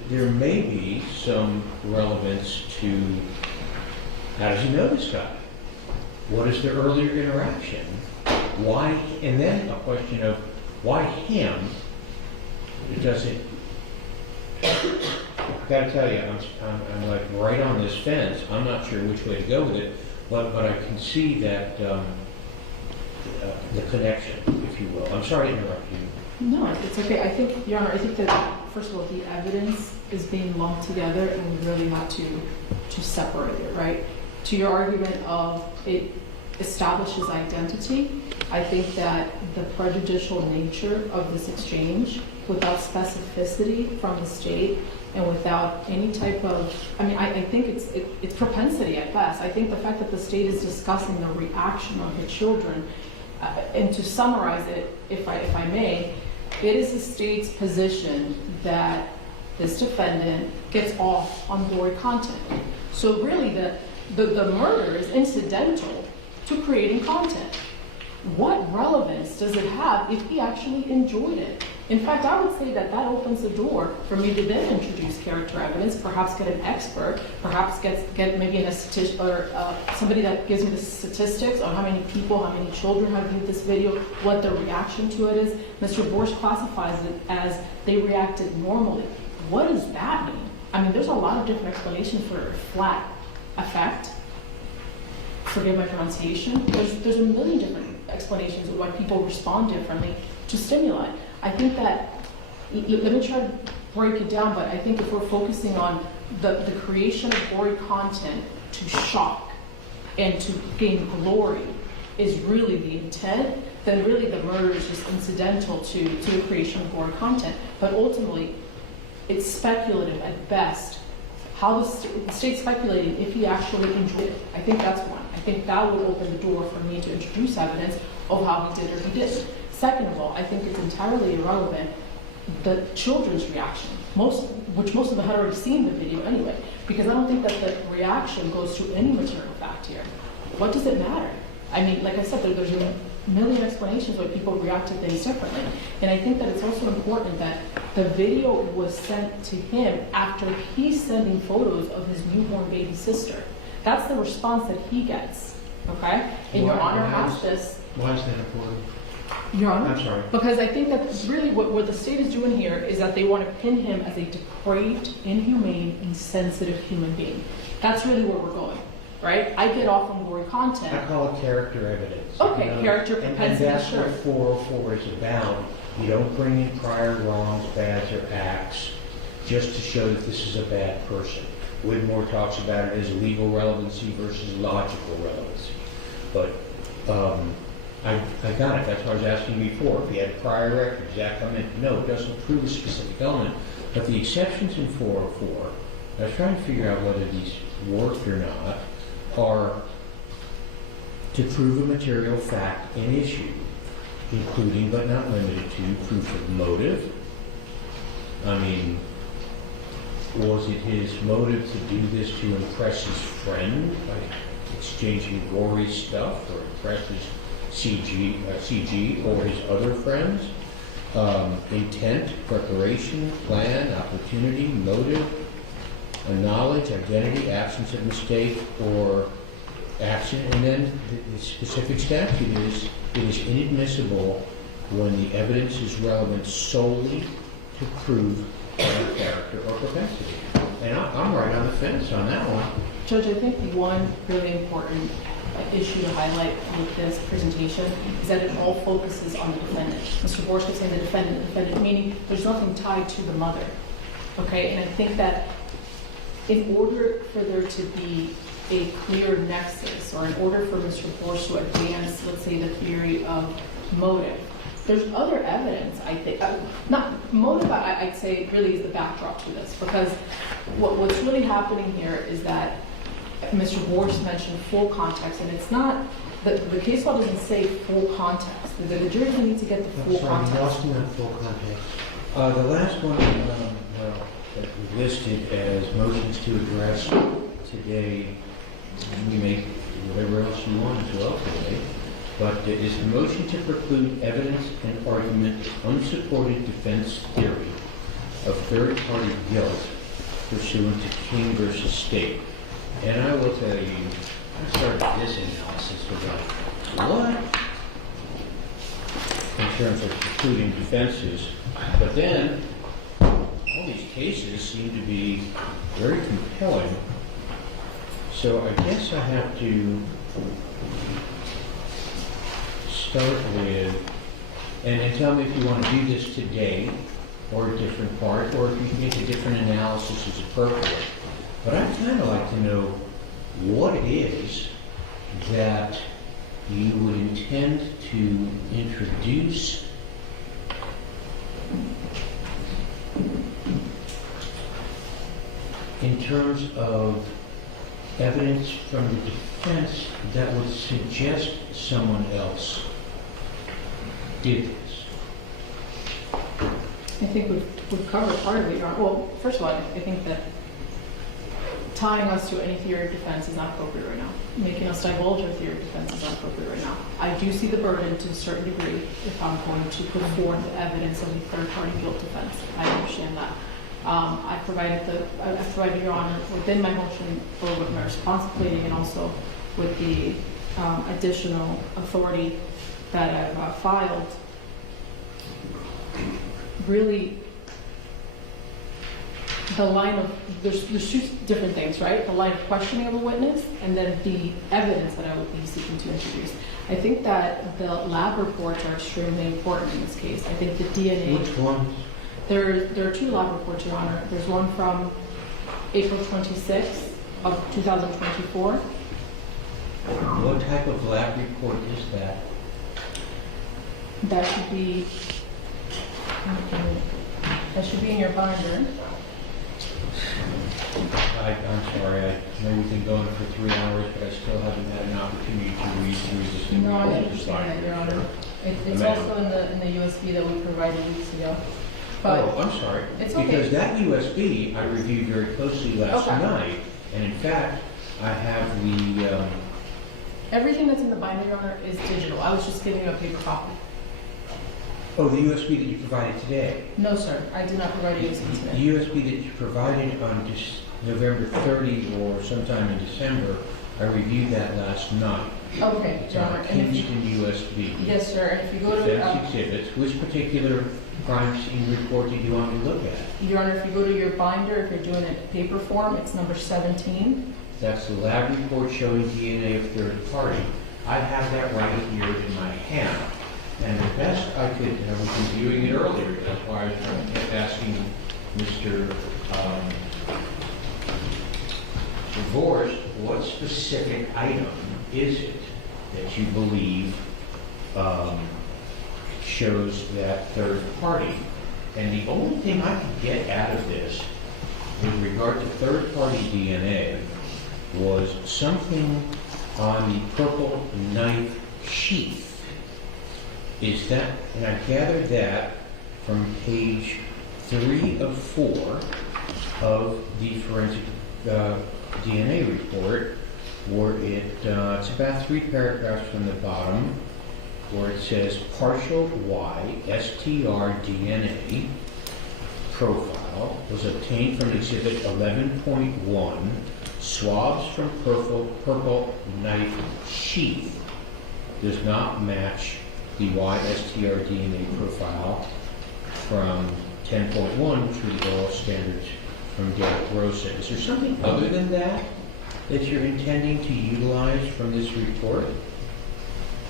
There may be some relevance to how does he know this guy? What is their earlier interaction? Why? And then a question of why him? It doesn't. I've got to tell you, I'm like right on this fence. I'm not sure which way to go with it, but I can see that the connection, if you will. I'm sorry to interrupt you. No, it's okay. I think, Your Honor, I think that, first of all, the evidence is being lumped together, and we really have to separate it, right? To your argument of it establishes identity, I think that the prejudicial nature of this exchange, without specificity from the state and without any type of, I think it's propensity at best. I think the fact that the state is discussing the reaction of the children, and to summarize it, if I may, it is the state's position that this defendant gets off on gory content. So really the murder is incidental to creating content. What relevance does it have if he actually enjoyed it? In fact, I would say that that opens the door for me to then introduce character evidence, perhaps get an expert, perhaps get maybe a statistician or somebody that gives me the statistics on how many people, how many children have viewed this video, what the reaction to it is. Mr. Borsch classifies it as they reacted normally. What does that mean? I mean, there's a lot of different explanations for a flat effect. Forgive my pronunciation. There's a million different explanations of why people respond differently to stimuli. I think that, let me try to break it down, but I think if we're focusing on the creation of gory content to shock and to gain glory is really the intent, then really the murder is just incidental to the creation of gory content. But ultimately, it's speculative at best. How the state's speculating if he actually enjoyed it. I think that's one. I think that would open the door for me to introduce evidence of how he did or he didn't. Second of all, I think it's entirely irrelevant the children's reaction, which most of them had already seen the video anyway, because I don't think that the reaction goes to any material fact here. What does it matter? I mean, like I said, there's a million explanations why people react to things differently. And I think that it's also important that the video was sent to him after he's sending photos of his newborn baby sister. That's the response that he gets, okay? And Your Honor has this. Why is that important? Your Honor? I'm sorry. Because I think that really what the state is doing here is that they want to pin him as a depraved, inhumane, insensitive human being. That's really where we're going, right? I get off on gory content. I call it character evidence. Okay, you know? character propensity, and that's sure. what 404 is about. You don't bring in prior wrongs, bads, or acts just to show that this is a bad person. Whitmore talks about it as legal relevancy versus logical relevancy. But I got it. That's what I was asking before. If he had prior record, exact element, no, it doesn't prove a specific element. But the exceptions in 404, I was trying to figure out whether these worked or not, are to prove a material fact in issue, including but not limited to proof of motive. I mean, was it his motive to do this to impress his friend by exchanging gory stuff, or impress his CG or his other friends? Intent, preparation, plan, opportunity, motive, knowledge, identity, absence of mistake, or action. And then the specific statute is, it is inadmissible when the evidence is relevant solely to prove character or propensity. And I'm right on the fence on that one. Judge, I think one really important issue to highlight with this presentation is that it all focuses on the defendant. Mr. Borsch kept saying the defendant, meaning there's nothing tied to the mother. Okay, and I think that in order for there to be a clear nexus, or in order for Mr. Borsch to advance, let's say, the theory of motive, there's other evidence, I think. Not motive, I'd say, really is the backdrop to this, because what's really happening here is that Mr. Borsch mentioned full context, and it's not, the case law doesn't say full context. The jury doesn't need to get the full context. I'm sorry, not full context. The last one that we listed as motions to address today, you make whatever else you want as well today, but it is the motion to preclude evidence and argument of unsupported defense theory of third-party guilt pursuant to King versus State. And I will tell you, I started this analysis with like, what? In terms of precluding defenses. But then, all these cases seem to be very compelling. So I guess I have to start with, and tell me if you want to do this today, or a different part, or if you think a different analysis is appropriate. But I'd kind of like to know what it is that you would intend to introduce in terms of evidence from the defense that would suggest someone else did this. I think we've covered part of it, Your Honor. Well, first of all, I think that tying us to any theory of defense is not appropriate right now. Making us divulge our theory of defense is not appropriate right now. I do see the burden to a certain degree if I'm going to put forth the evidence of a third-party guilt defense. I understand that. I provided Your Honor within my motion for with my response pleading and also with the additional authority that I've filed. Really, the line of, there's two different things, right? The line of questioning of a witness and then the evidence that I would be seeking to introduce. I think that the lab reports are extremely important in this case. I think the DNA... Which ones? There are two lab reports, Your Honor. There's one from April 26th of 2024. What type of lab report is that? That should be in your binder. I'm sorry, I know we've been going for 3 hours, but I still haven't had an opportunity to read through this. No, I understand that, Your Honor. It's also in the USB that we provided weeks ago. But Oh, I'm sorry. it's okay. Because that USB I reviewed very closely last Okay. night, and in fact, I have the, Everything that's in the binder, Your Honor, is digital. I was just giving you a paper copy. the USB that you provided today. No, sir, I did not provide a USB The today. USB that you provided on November 30 or sometime in December, I reviewed that last night. Okay, It's Your on Honor. a And if you, Kingston USB. yes, sir, and if you go to, Defense exhibits, which particular crime scene report did you want me to look at? Your Honor, if you go to your binder, if you're doing it in paper form, it's number 17. That's the lab report showing DNA of third party. I have that right here in my hand. And the best I could, and I was reviewing it earlier, that's why I kept asking Mr. Divorce, what specific item is it that you believe shows that third party? And the only thing I could get out of this with regard to third party DNA was something on the purple knife sheath. Is that, and I gathered that from page 3 of 4 of the forensic DNA report, where it's about 3 paragraphs from the bottom, where it says partial Y STR DNA profile was obtained from exhibit 11.1, swabs from purple knife sheath does not match the YSTR DNA profile from 10.1, which was all standards from Rosa. Is there something other than that that you're intending to utilize from this report?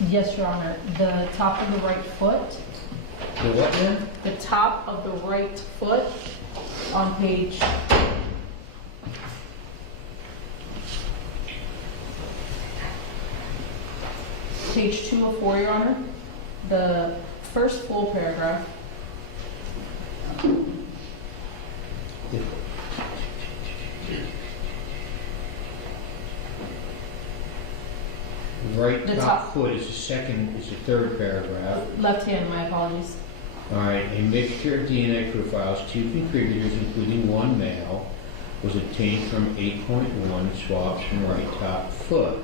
Yes, Your Honor. The top of the right foot, The what now? the top of the right foot on page 204, Your Honor. The first full paragraph. Right The top top. foot is the third paragraph. Left hand, my apologies. All right, a mixture of DNA profiles, 2 contributors, including 1 male, was obtained from 8.1 swabs from right top foot.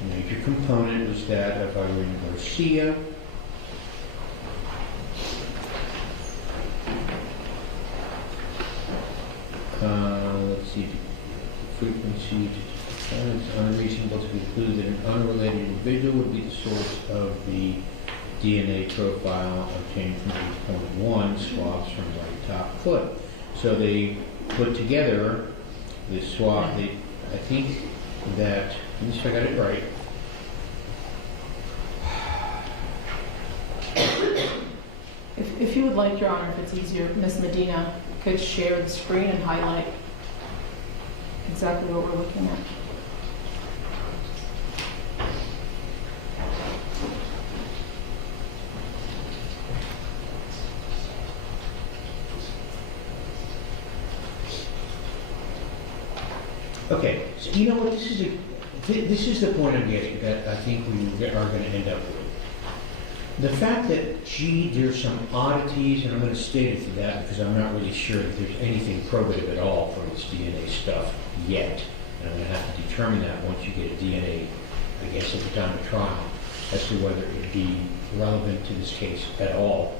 The major component was that of Arena Garcia. Let's see, frequency, it's unreasonable to conclude that an unrelated individual would be the source of the DNA profile obtained from 8.1 swabs from right top foot. So they put together the swab, I think that, let me see if I got it right. If you would like, Your Honor, if it's easier, Ms. Medina could share the screen and highlight exactly what we're looking at. Okay, so you know what, this is the point I'm getting that I think we are going to end up with. The fact that, gee, there's some oddities, and I'm going to state it for that because I'm not really sure if there's anything probative at all from this DNA stuff yet. And I'm going to have to determine that once you get a DNA, I guess, at the time of trial, as to whether it would be relevant to this case at all.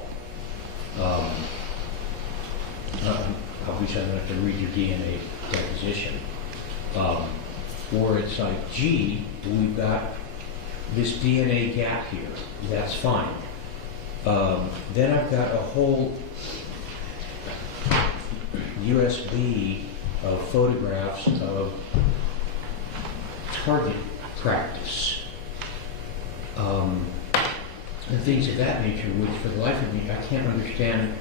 Obviously, I'm going to have to read your DNA deposition. Or it's like, gee, we've got this DNA gap here. That's fine. Then I've got a whole USB of photographs of target practice and things of that nature, which for the life of me, I can't understand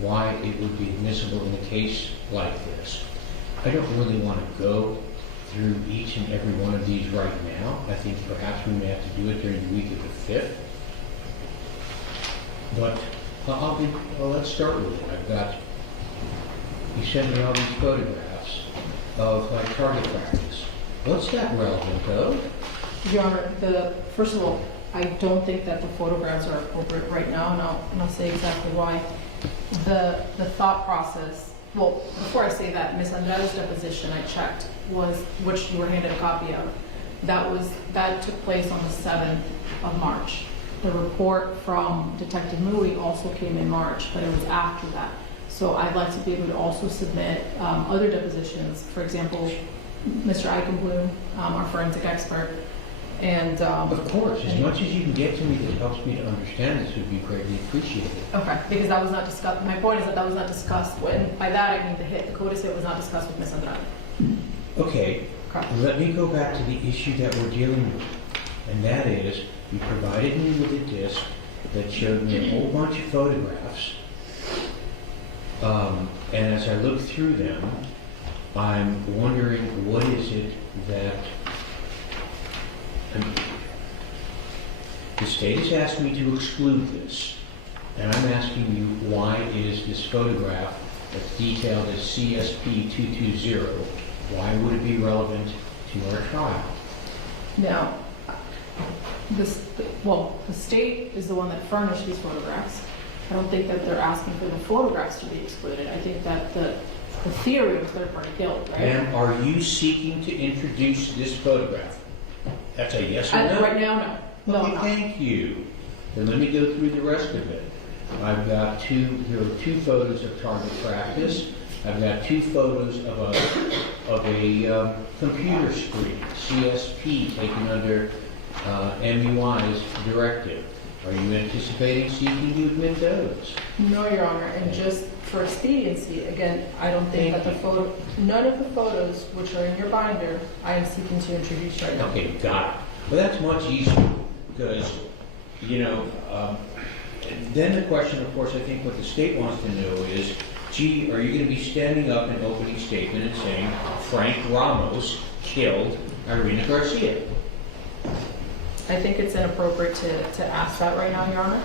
why it would be admissible in a case like this. I don't really want to go through each and every one of these right now. I think perhaps we may have to do it during the week of the 5th. But let's start with it. I've got, you sent me all these photographs of target practice. What's that relevant though? Your Honor, first of all, I don't think that the photographs are appropriate right now, and I'll say exactly why. The thought process, well, before I say that, Ms. Andrade's deposition I checked was, which you were handed a copy of, that took place on the 7th of March. The report from Detective Mui also came in March, but it was after that. So I'd like to be able to also submit other depositions, for example, Mr. Eichenblum, our forensic expert, and... Of course, as much as you can get to me that helps me to understand this would be greatly appreciated. Okay, because that was not discussed, my point is that was not discussed, and by that I mean the CODIS hit was not discussed with Ms. Andrade. Okay, Correct. let me go back to the issue that we're dealing with, and that is, you provided me with a disc that showed me a whole bunch of photographs, and as I look through them, I'm wondering what is it that the state has asked me to exclude this, and I'm asking you, why is this photograph that's detailed as CSP 220, why would it be relevant to our trial? Now, the state is the one that furnished these photographs. I don't think that they're asking for the photographs to be excluded. I think that the theory of third-party guilt, right? Ma'am, are you seeking to introduce this photograph? That's a yes or no? Right now, no. No, Okay, no. thank you. Then let me go through the rest of it. I've got there are two photos of target practice. I've got two photos of a computer screen, CSP, taken under MUI's directive. Are you anticipating seeking to admit those? No, Your Honor, and just for expediency, again, I don't think that none of the photos which are in your binder, I am seeking to introduce right now. Okay, got it. Well, that's much easier because, then the question, of course, I think what the state wants to know is, gee, are you going to be standing up in an opening statement and saying, Frank Ramos killed Arena Garcia? I think it's inappropriate to ask that right now, Your Honor.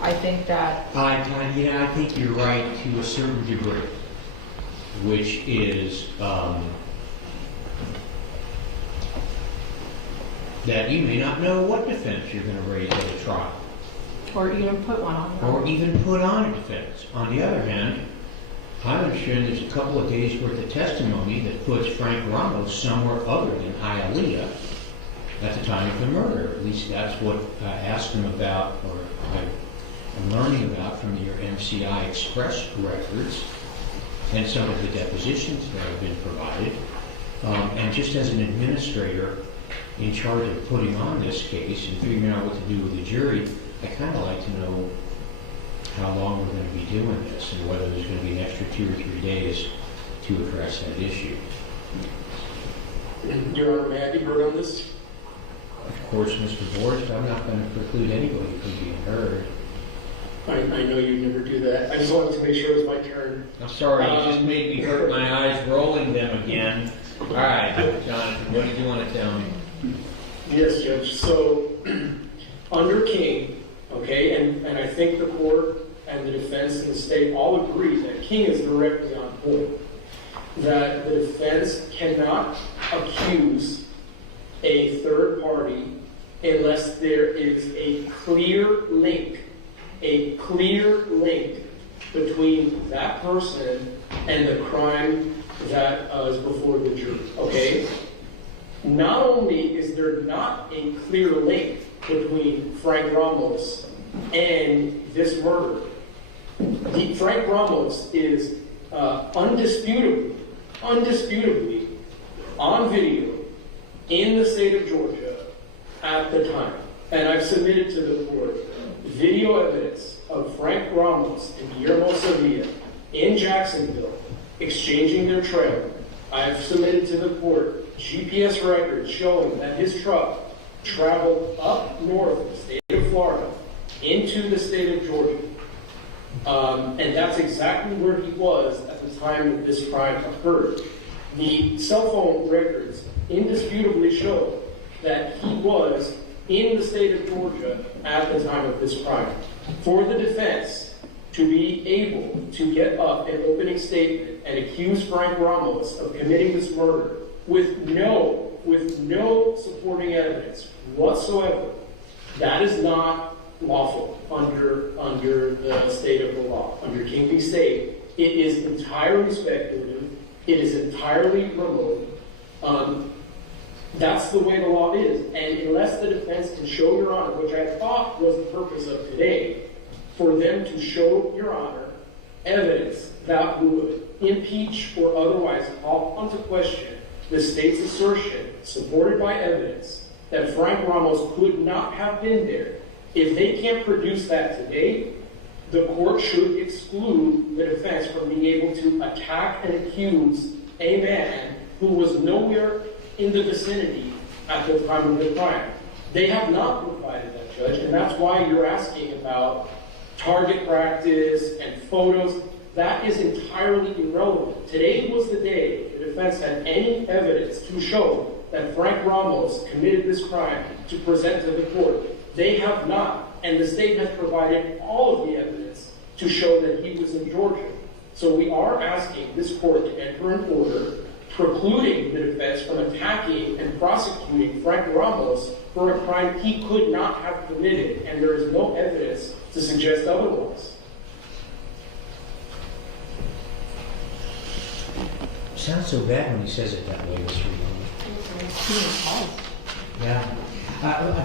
I think that... I think you're right to a certain degree, which is that you may not know what defense you're going to raise at a trial. Or even put one on. Or even put on a defense. On the other hand, I'm sure there's a couple of days worth of testimony that puts Frank Ramos somewhere other than Hialeah at the time of the murder. At least that's what I asked him about, or I'm learning about from your MCI Express records and some of the depositions that have been provided. And just as an administrator in charge of putting on this case and figuring out what to do with the jury, I kind of like to know how long we're going to be doing this and whether there's going to be an extra 2 or 3 days to address that issue. Your Honor, may I be heard on this? Of course, Mr. Borst, I'm not going to preclude anybody from being heard. I know you never do that. I just wanted to make sure it was my turn. I'm sorry, you just made me hurt my eyes rolling them again. All right, Jonathan, what did you want to tell me? Yes, Judge. So, under King, okay, and I think the court and the defense and the state all agree that King is directly on point, that the defense cannot accuse a third party unless there is a clear link between that person and the crime that is before the jury, okay? Not only is there not a clear link between Frank Ramos and this murder, Frank Ramos is undisputably on video in the state of Georgia at the time. And I've submitted to the court video evidence of Frank Ramos and Guillermo Sevilla in Jacksonville exchanging their trailer. I've submitted to the court GPS records showing that his truck traveled up north of the state of Florida into the state of Georgia. And that's exactly where he was at the time that this crime occurred. The cell phone records indisputably show that he was in the state of Georgia at the time of this crime. For the defense to be able to get up an opening statement and accuse Frank Ramos of committing this murder with no supporting evidence whatsoever, that is not lawful under the state of the law, under King v. State. It is entirely speculative. It is entirely remote. That's the way the law is. And unless the defense can show, Your Honor, which I thought was the purpose of today, for them to show, Your Honor, evidence that would impeach or otherwise call into question the state's assertion, supported by evidence, that Frank Ramos could not have been there. If they can't produce that today, the court should exclude the defense from being able to attack and accuse a man who was nowhere in the vicinity at the time of the crime. They have not provided that, Judge, and that's why you're asking about target practice and photos. That is entirely irrelevant. Today was the day the defense had any evidence to show that Frank Ramos committed this crime to present to the court. They have not, and the state has provided all of the evidence to show that he was in Georgia. So we are asking this court to enter an order precluding the defense from attacking and prosecuting Frank Ramos for a crime he could not have committed, and there is no evidence to suggest otherwise. Sounds so bad when he says it that way, Mr. Ramos. Yeah.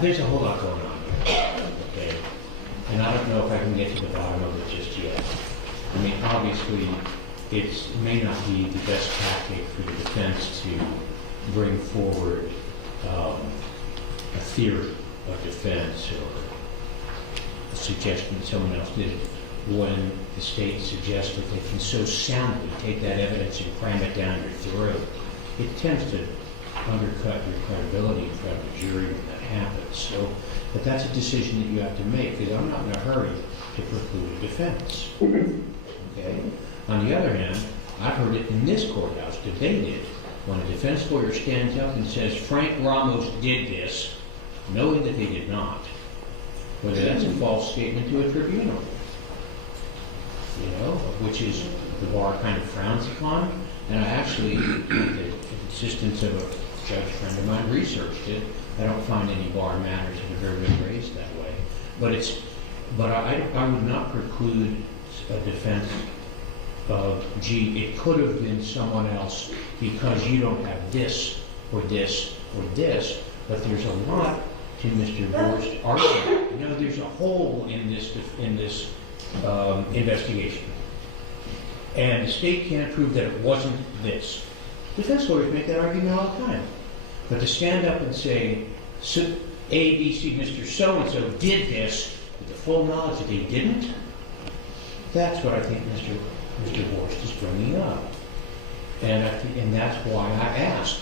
There's a whole lot going on here. Okay. And I don't know if I can get to the bottom of it just yet. I mean, obviously, it may not be the best tactic for the defense to bring forward a theory of defense or a suggestion that someone else did it when the state suggests that they can so soundly take that evidence and cram it down your throat. It tends to undercut your credibility in front of the jury when that happens. So, but that's a decision that you have to make, because I'm not in a hurry to preclude a defense. Okay? On the other hand, I've heard it in this courthouse debated when a defense lawyer stands up and says, Frank Ramos did this, knowing that they did not, whether that's a false statement to a tribunal, you know, which is the bar kind of frowns upon. And I actually, with the assistance of a judge friend of mine, researched it. I don't find any bar matters that have ever been raised that way. But I would not preclude a defense of, gee, it could have been someone else because you don't have this or this or this. But there's a lot to Mr. Borst's argument. You know, there's a hole in this investigation. And the state can't prove that it wasn't this. Defense lawyers make that argument all the time. But to stand up and say, A, B, C, Mr. So-and-so did this with the full knowledge that they didn't, that's what I think Mr. Borst is bringing up. And that's why I asked,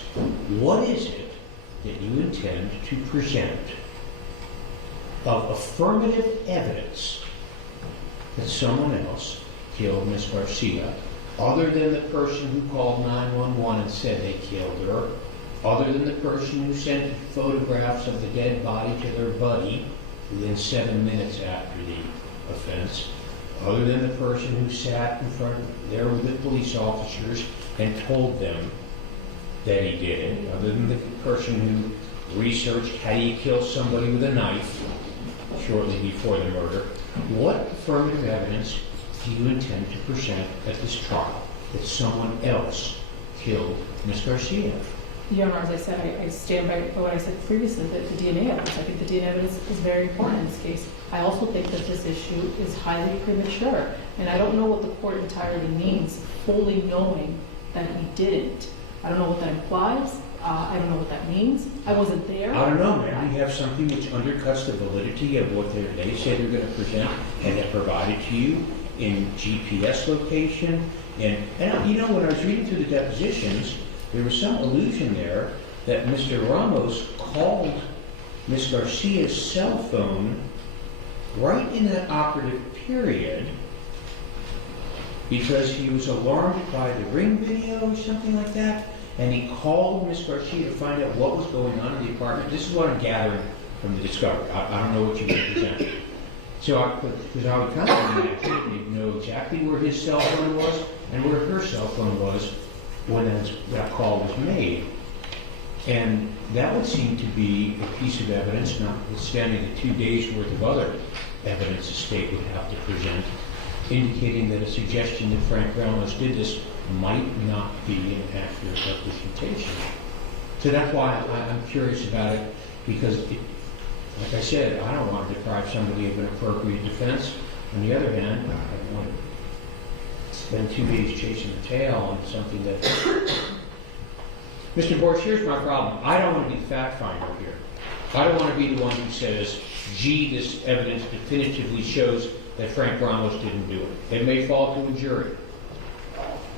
what is it that you intend to present of affirmative evidence that someone else killed Miss Garcia, other than the person who called 911 and said they killed her, other than the person who sent photographs of the dead body to their buddy within 7 minutes after the offense, other than the person who sat in front there with the police officers and told them that he did it, other than the person researched how do you kill somebody with a knife shortly before the murder. What affirmative evidence do you intend to present at this trial that someone else killed Ms. Garcia? Your Honor, as I said, I stand by what I said previously, that the DNA evidence. I think the DNA evidence is very important in this case. I also think that this issue is highly premature, and I don't know what the court entirely means, fully knowing that he didn't. I don't know what that implies. I don't know what that means. I wasn't there. I don't know, man. We have something which undercuts the validity of what they say they're going to present and have provided to you in GPS location. And you know, when I was reading through the depositions, there was some allusion there that Mr. Ramos called Ms. Garcia's cell phone right in that operative period because he was alarmed by the ring video or something like that, and he called Ms. Garcia to find out what was going on in the apartment. This is what I'm gathering from the discovery. I don't know what you represent. So, because I would kind of imagine he'd know exactly where his cell phone was and where her cell phone was when that call was made. And that would seem to be a piece of evidence, notwithstanding the 2 days' worth of other evidence the state would have to present, indicating that a suggestion that Frank Ramos did this might not be an accurate representation. So that's why I'm curious about it, because, like I said, I don't want to deprive somebody of an appropriate defense. On the other hand, I don't want to spend 2 days chasing the tail on something that... Mr. Borsch, here's my problem. I don't want to be the fact finder here. I don't want to be the one who says, gee, this evidence definitively shows that Frank Ramos didn't do it. It may fall to a jury.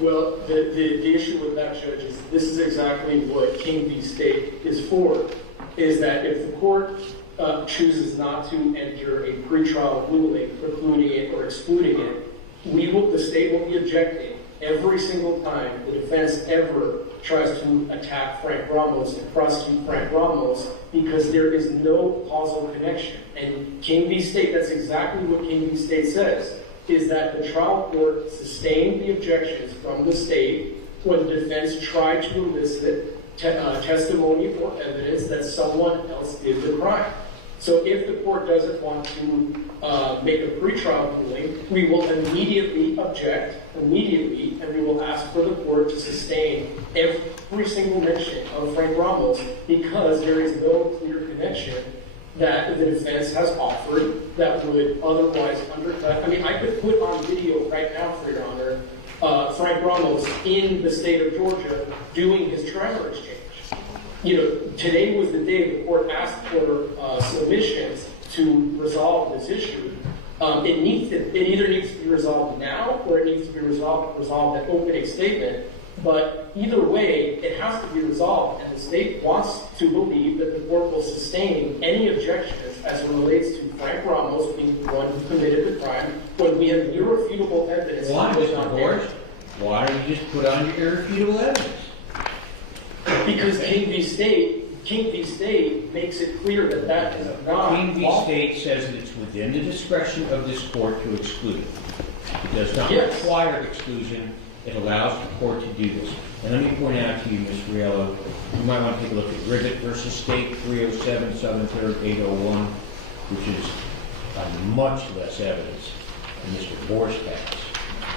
Well, the issue with that, Judge, is this is exactly what King v. State is for, is that if the court chooses not to enter a pretrial ruling precluding it or excluding it, the state will be objecting every single time the defense ever tries to attack Frank Ramos and prosecute Frank Ramos, because there is no causal connection. And King v. State, that's exactly what King v. State says, is that the trial court sustained the objections from the state when the defense tried to elicit testimony or evidence that someone else did the crime. So if the court doesn't want to make a pretrial ruling, we will immediately object, and we will ask for the court to sustain every single mention of Frank Ramos, because there is no clear connection that the defense has offered that would otherwise undercut. I mean, I could put on video right now, for your honor, Frank Ramos in the state of Georgia doing his tremor exchange. You know, today was the day the court asked for submissions to resolve this issue. It either needs to be resolved now, or it needs to be resolved at opening statement. But either way, it has to be resolved, and the state wants to believe that the court will sustain any objections as it relates to Frank Ramos being the one who committed the crime, when we have irrefutable evidence. Why, Mr. Borsch? Why don't you just put on your irrefutable evidence? Because King v. State makes it clear that that is not... King v. State says that it's within the discretion of this court to exclude. It does not require exclusion. It allows the court to do this. And let me point out to you, Ms. Riello, you might want to take a look at Rivet v. State, 307 Southern 3rd, 801, which is much less evidence than Mr. Borsch has.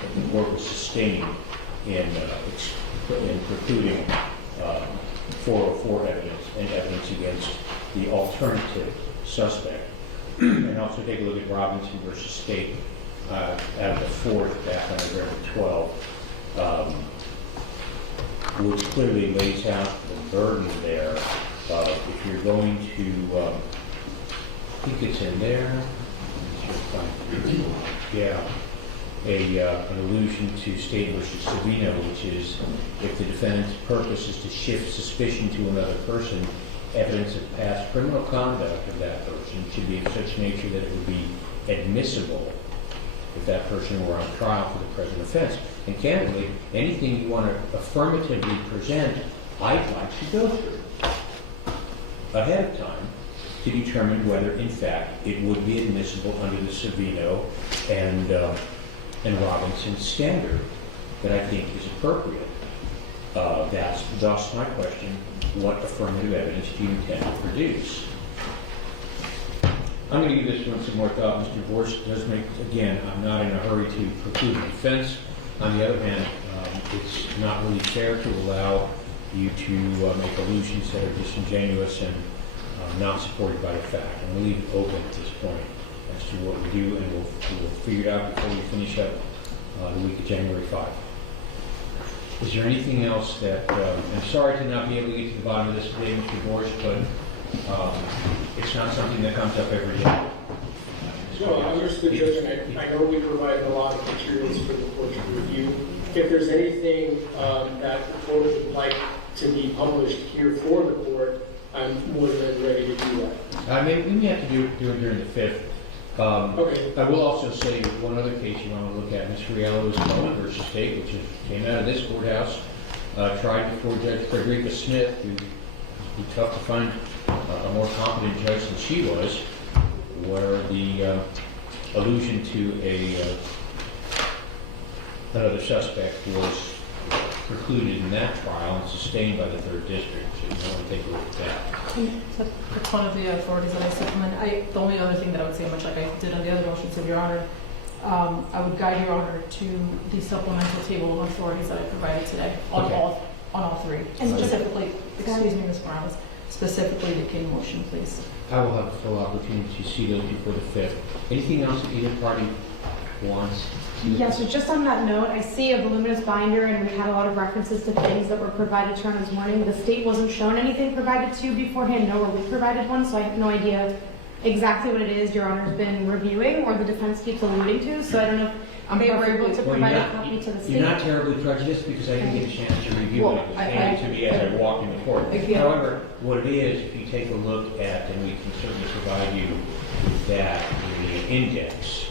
That the court was sustaining in precluding 404 evidence and evidence against the alternative suspect. And also take a look at Robinson v. State out of the 4th back on November 12, which clearly lays out the burden there. If you're going to, I think it's in there. Yeah. An allusion to State v. Savino, which is if the defendant's purpose is to shift suspicion to another person, evidence of past criminal conduct of that person should be of such nature that it would be admissible if that person were on trial for the present offense. And candidly, anything you want to affirmatively present, I'd like to go through ahead of time to determine whether, in fact, it would be admissible under the Savino and Robinson standard that I think is appropriate. That's thus my question: what affirmative evidence do you intend to produce? I'm going to give this one some more thought. Mr. Borsch does make, again, I'm not in a hurry to preclude the defense. On the other hand, it's not really fair to allow you to make allusions that are disingenuous and not supported by the fact. I'm going to leave it open at this point as to what we do, and we'll figure it out before we finish up the week of January 5. Is there anything else that, I'm sorry to not be able to get to the bottom of this today, Mr. Borsch, but it's not something that comes up every day. No, I understood, Judge, and I know we provided a lot of materials for the court to review. If there's anything that the court would like to be published here for the court, I'm more than ready to do that. Maybe we may have to do it during the 5th. Okay. I will also say one other case you want to look at, Ms. Hialeah's Cohen versus State, which came out of this courthouse, tried before Judge Frederica Smith, who would be tough to find a more competent judge than she was, where the allusion to another suspect was precluded in that trial and sustained by the 3rd District. So you want to take a look at that. That's one of the authorities that I supplement. The only other thing that I would say, much like I did on the other motions of Your Honor, I would guide Your Honor to the supplemental table of authorities that I provided today on Okay. all three. And Specifically, excuse me, Ms. Morales, specifically the King motion, please. I will have a full opportunity to see those before the 5th. Anything else that either party wants? Yes, so just on that note, I see a voluminous binder and we had a lot of references to things that were provided to her this morning. The state wasn't shown anything provided to you beforehand, nor were we provided one, so I have no idea exactly what it is Your Honor's been reviewing or the defense keeps alluding to, so I don't know if they were able to provide a copy to the state. You're not terribly prejudiced because I didn't get a chance to review Well, it. It was handed to me as I walked in the court. Again- However, what it is, if you take a look at, and we can certainly provide you with that, the index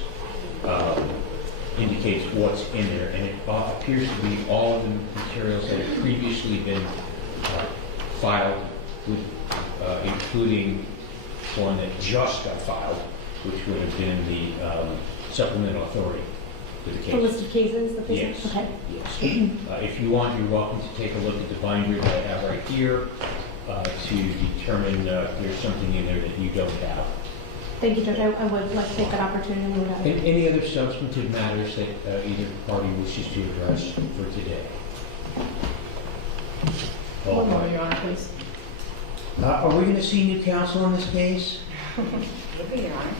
indicates what's in there, and it appears to be all the materials that have previously been filed, with, including one that just got filed, which would have been the supplemental authority for the case. The list of cases that they Yes. Okay. Yes. If you want, you're welcome to take a look at the binder that I have right here to determine if there's something in there that you don't have. Thank you, Judge. I would like to take that opportunity and move out. Any other substantive matters that either party wishes to address for today? One more, Your Honor, please. Are we going to see new counsel on this case? Maybe, Your Honor.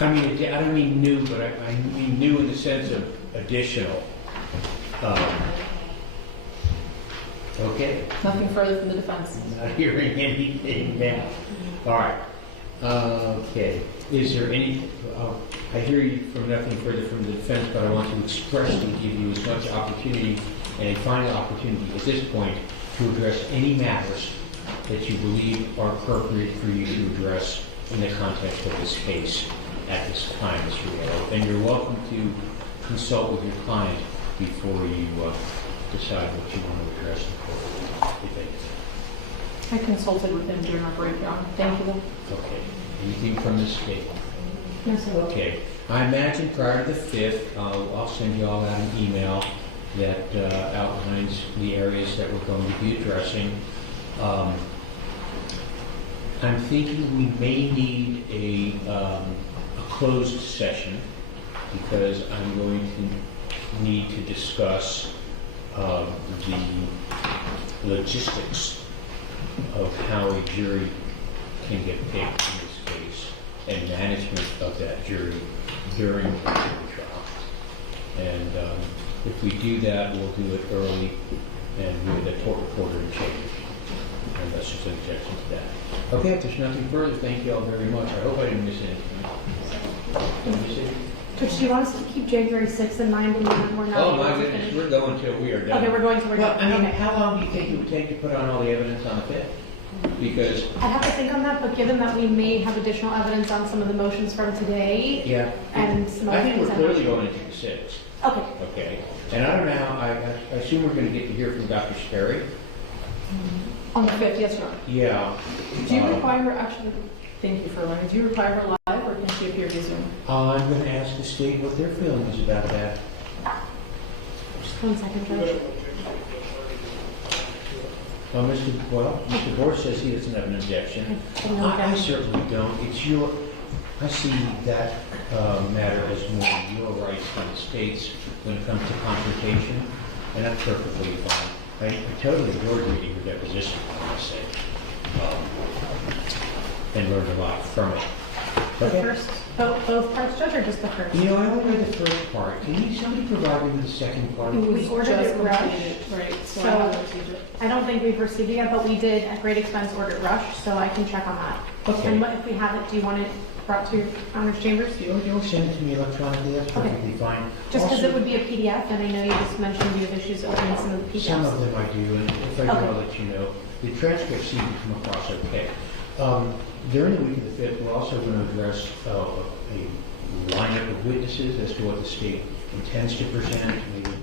I mean, I don't mean new, but I mean new in the sense of additional. Okay. Nothing further from the defense. Not hearing anything now. All right. Okay. Is there any, I hear you from nothing further from the defense, but I want to expressly give you as much opportunity and a final opportunity at this point to address any matters that you believe are appropriate for you to address in the context of this case at this time, Mr. Yellow. And you're welcome to consult with your client before you decide what you want to address in court, if anything. I consulted with him during our break, Your Honor. Thank you, though. Okay. Anything from the state? No, sir. Okay. I imagine prior to the 5th, I'll send you all out an email that outlines the areas that we're going to be addressing. I'm thinking we may need a closed session because I'm going to need to discuss the logistics of how a jury can get picked in this case and management of that jury during the trial. And if we do that, we'll do it early and with a court reporter in change. Unless there's an objection to that. Okay, if there's nothing further, thank you all very much. I hope I didn't miss anything. Did I miss anything? Judge, do you want us to keep January 6th in mind when we're not Oh able my to goodness, finish? we're going till we are done. Okay, we're going to, Well, I mean, okay. how long do you think it would take to put on all the evidence on the 5th? Because, I'd have to think on that, but given that we may have additional evidence on some of the motions from today yeah, and some other I think things we're I'm not clearly sure. going into the 6th. Okay. Okay, and I don't know how, I assume we're going to get to hear from Dr. Sperry. On the 5th, yes, Your Honor. Yeah. Do you require her, actually, thank you for reminding, do you require her live or can she appear via Zoom? I'm going to ask the state what their feeling is about that. 1 second, Judge. Mr. Bohr says he doesn't have an objection. I certainly don't. I see that matter as more your rights than the state's when it comes to confrontation, and that's perfectly fine. I totally adored reading your deposition, I must say, and learned a lot from it. The Okay. first, both parts, Judge, or just the first? You know, I only read the first part. Can somebody provide me with the second part? It We was ordered just it rushed. completed, right, so I So- haven't received it. I don't think we've received it yet, but we did at great expense order it rushed, so I can check on that. Okay. And if we have it, do you want it brought to your Honor's chambers? You'll send it to me electronically, that's Okay. perfectly fine. Just because Also, it would be a PDF, and I know you just mentioned you have issues opening some of the PDFs. some of them I do, and if I do, Okay. I'll let you know. The transcripts seem to come across okay. During the week of the 5th, we're also going to address a lineup of witnesses as to what the state intends to present, maybe